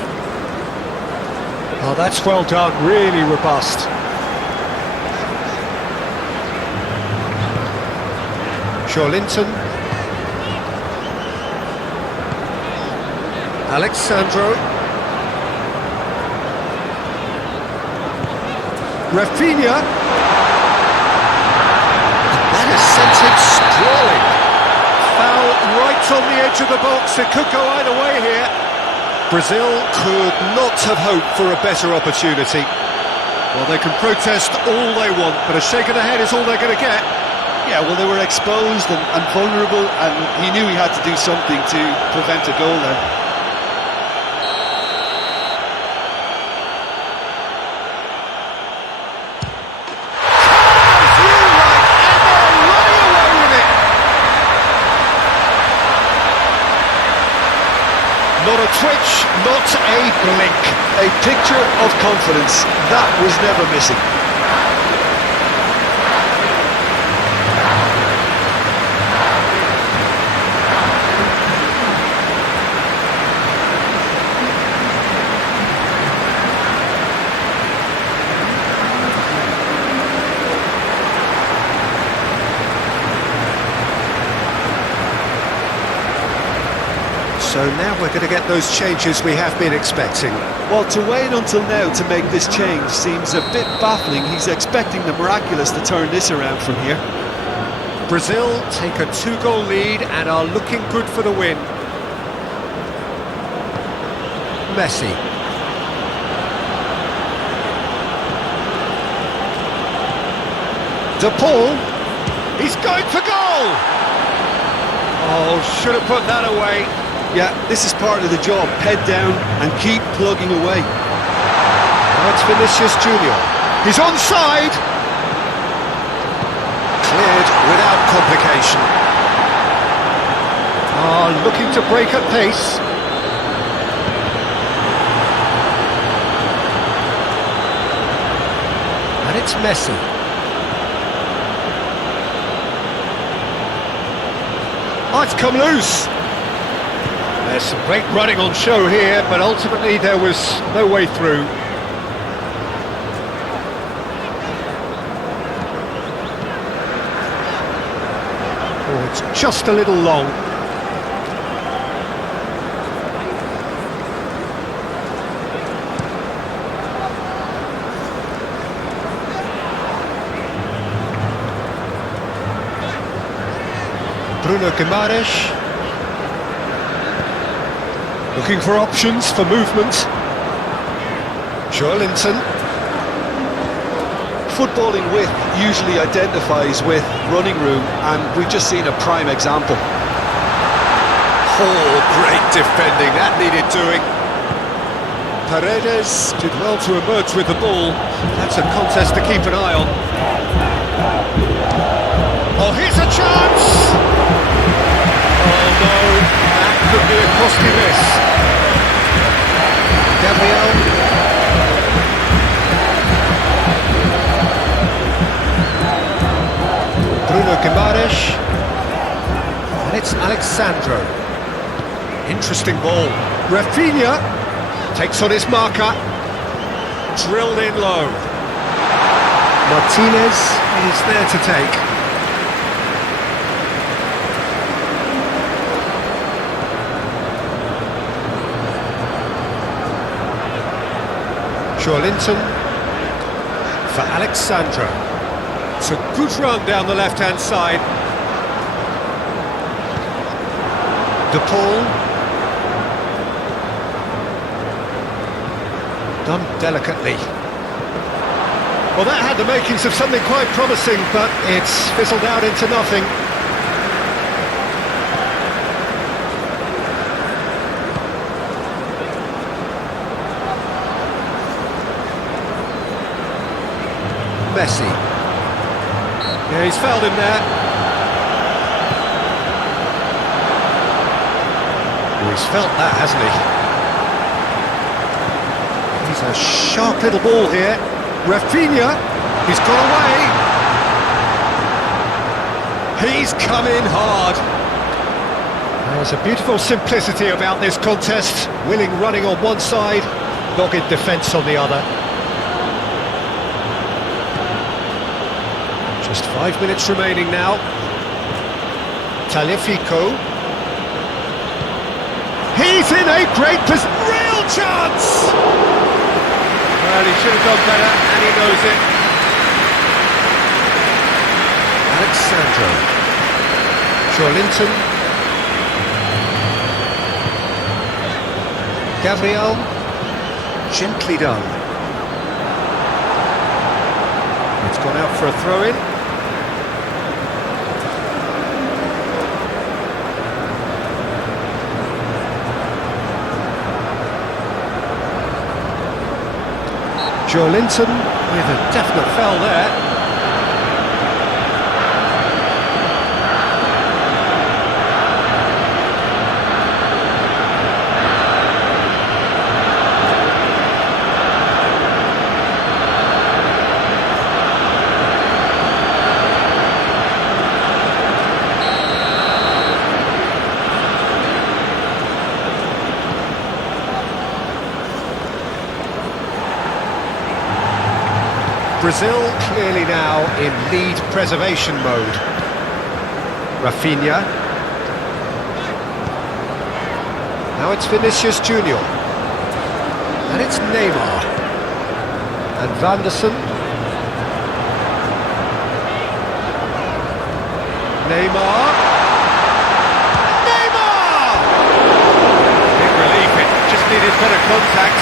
Oh, that's well done, really robust. Linton. Alexandro. Rafinha. That has sent him sprawling. Foul right on the edge of the box. It could go either way here. Brazil could not have hoped for a better opportunity. Well, they can protest all they want, but a shake of the head is all they're going to get. Yeah, well, they were exposed and vulnerable, and he knew he had to do something to prevent a goal there. Not a twitch, not a blink. A picture of confidence. That was never missing. So now we're going to get those changes we have been expecting. Well, to wait until now to make this change seems a bit baffling. He's expecting the miraculous to turn this around from here. Brazil take a 2-goal lead and are looking good for the win. Messi. De Paul. He's going for goal! Oh, should have put that away. Yeah, this is part of the job. Head down and keep plugging away. Now it's Vinicius Junior. He's onside. Cleared without complication. Looking to break at pace. it's Messi. Oh, it's come loose. There's some great running on show here, but ultimately there was no way through. Oh, it's just a little long. Bruno Guimaraes. Looking for options for movement. Joelinton. Footballing width usually identifies with running room, and we've just seen a prime example. Oh, great defending, that needed doing. Paredes did well to emerge with the ball. That's a contest to keep an eye on. Oh, here's a chance! Oh no, that could be a costly miss. Gabriel. Bruno Guimaraes. And it's Alexandro. Interesting ball. Rafinha takes on his marker. Drilled in low. Martinez is there to take. Joelinton for Alexandro. It's a good run down the left-hand side. De Paul. Done delicately. Well, that had the makings of something quite promising, but it's fizzled out into nothing. Messi. Yeah, he's fouled him there. Oh, he's felt that, hasn't he? He's a sharp little ball here. Rafinha, he's got away. He's come in hard. There's a beautiful simplicity about this contest. Willing running on one side, dogged defence on the other. Just 5 minutes remaining now. Tagliafico. He's in a great position. Real chance! Well, he should have done better, and he knows it. Alexandro. Joelinton. Gabriel. Gently done. It's gone out for a throw-in. Joelinton with a definite foul there. Brazil clearly now in lead preservation mode. Rafinha. Now it's Vinicius Junior. And it's Neymar. And Van der Sar. Neymar. Neymar! Big relief, it just needed better contact.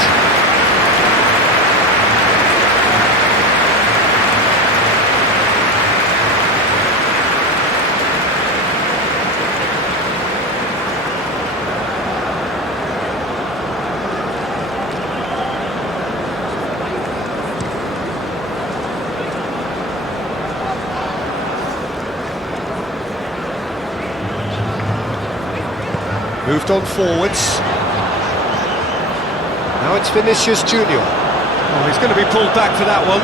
Moved on forwards. Now it's Vinicius Junior. Oh, he's going to be pulled back for that one.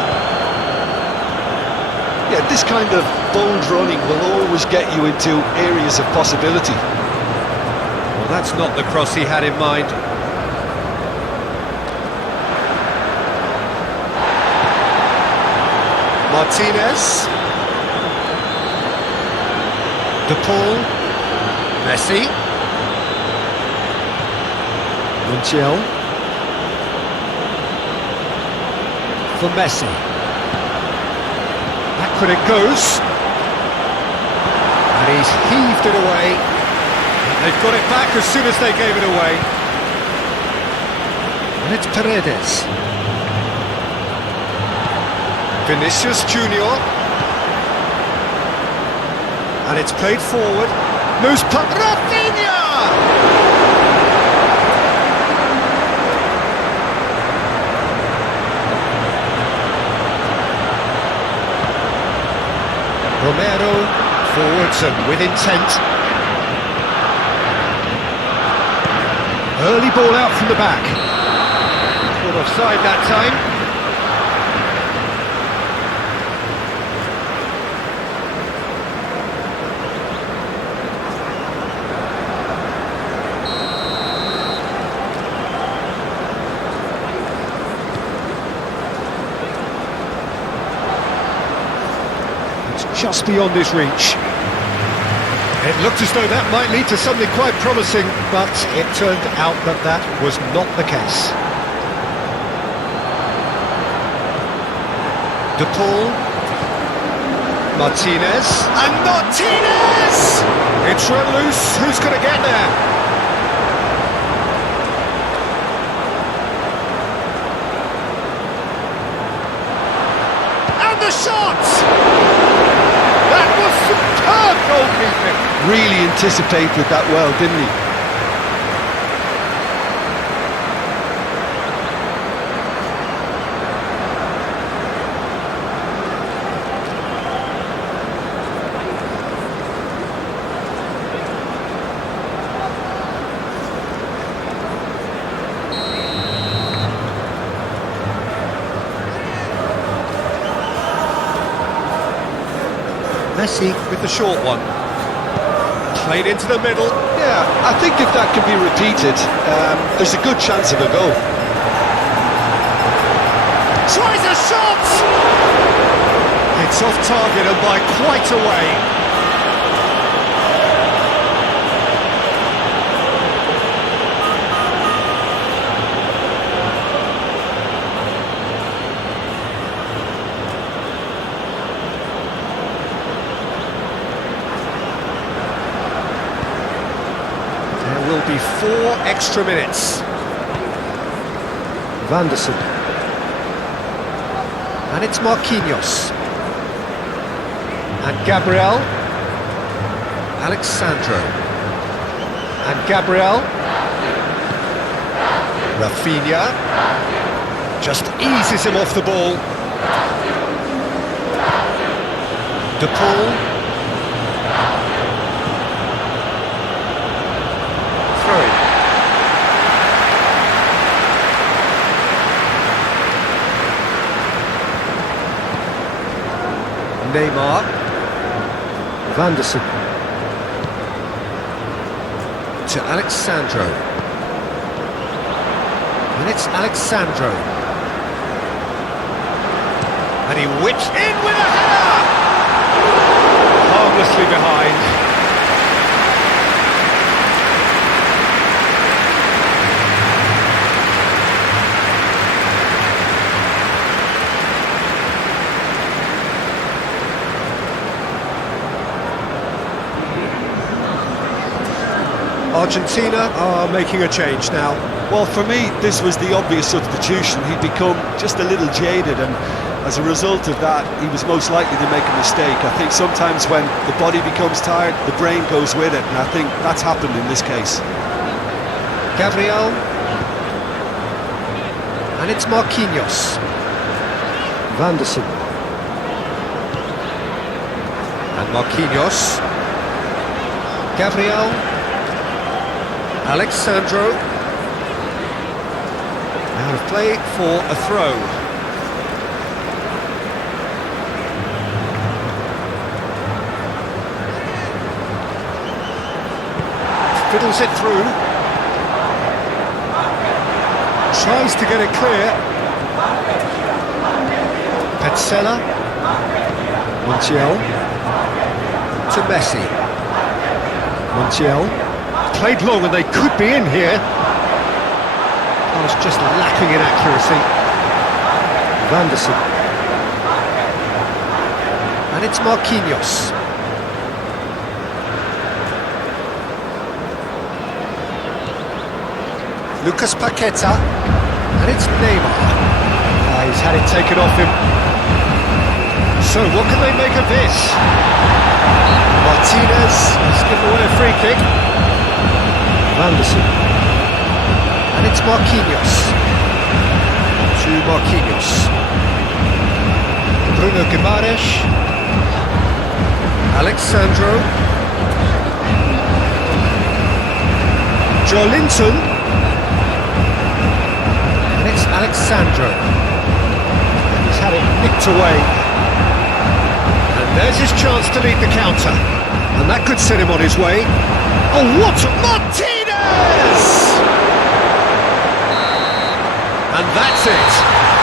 Yeah, this kind of bold running will always get you into areas of possibility. Well, that's not the cross he had in mind. Martinez. De Paul. Messi. Montiel. For Messi. Backward it goes. And he's heaved it away. And they've got it back as soon as they gave it away. And it's Paredes. Vinicius Junior. And it's played forward. Loose puck. Rafinha! Romero forwards and with intent. Early ball out from the back. Put offside that time. Just beyond his reach. It looked as though that might lead to something quite promising, but it turned out that that was not the case. De Paul. Martinez. And Martinez! It's run loose. Who's going to get there? And the shot! Superb goalkeeping! Really anticipated that well, didn't he? Messi with the short one. Played into the middle. Yeah, I think if that can be repeated, there's a good chance of a goal. Tries a shot! It's off target and by quite a way. Will be 4 extra minutes. Vanderson. And it's Marquinhos. And Gabriel. Alexandro. And Gabriel. Rafinha. Just eases him off the ball. De Paul. Neymar. Vanderson. To Alexandro. And it's Alexandro. And he whips in with a header! Harmlessly behind. Argentina are making a change now. Well, for me, this was the obvious substitution. He'd become just a little jaded, and as a result of that, he was most likely to make a mistake. I think sometimes when the body becomes tired, the brain goes with it, and I think that's happened in this case. Gabriel. And it's Marquinhos. Vanderson. And Marquinhos. Gabriel. Alexandro. Out of play for a throw. Fiddles it through. Tries to get it clear. Petzela. Montiel. To Messi. Montiel. Played long and they could be in here. Pass just lacking in accuracy. Vanderson. And it's Marquinhos. Lucas Paqueta, and it's Neymar. He's had it taken off him. So what can they make of this? Martinez has given away a free kick. Vanderson. And it's Marquinhos. To Marquinhos. Bruno Guimaraes. Alexandro. Joelinton. It's Alexandro. He's had it nicked away. And there's his chance to lead the counter. And that could set him on his way. Oh, what? Martinez! And that's it.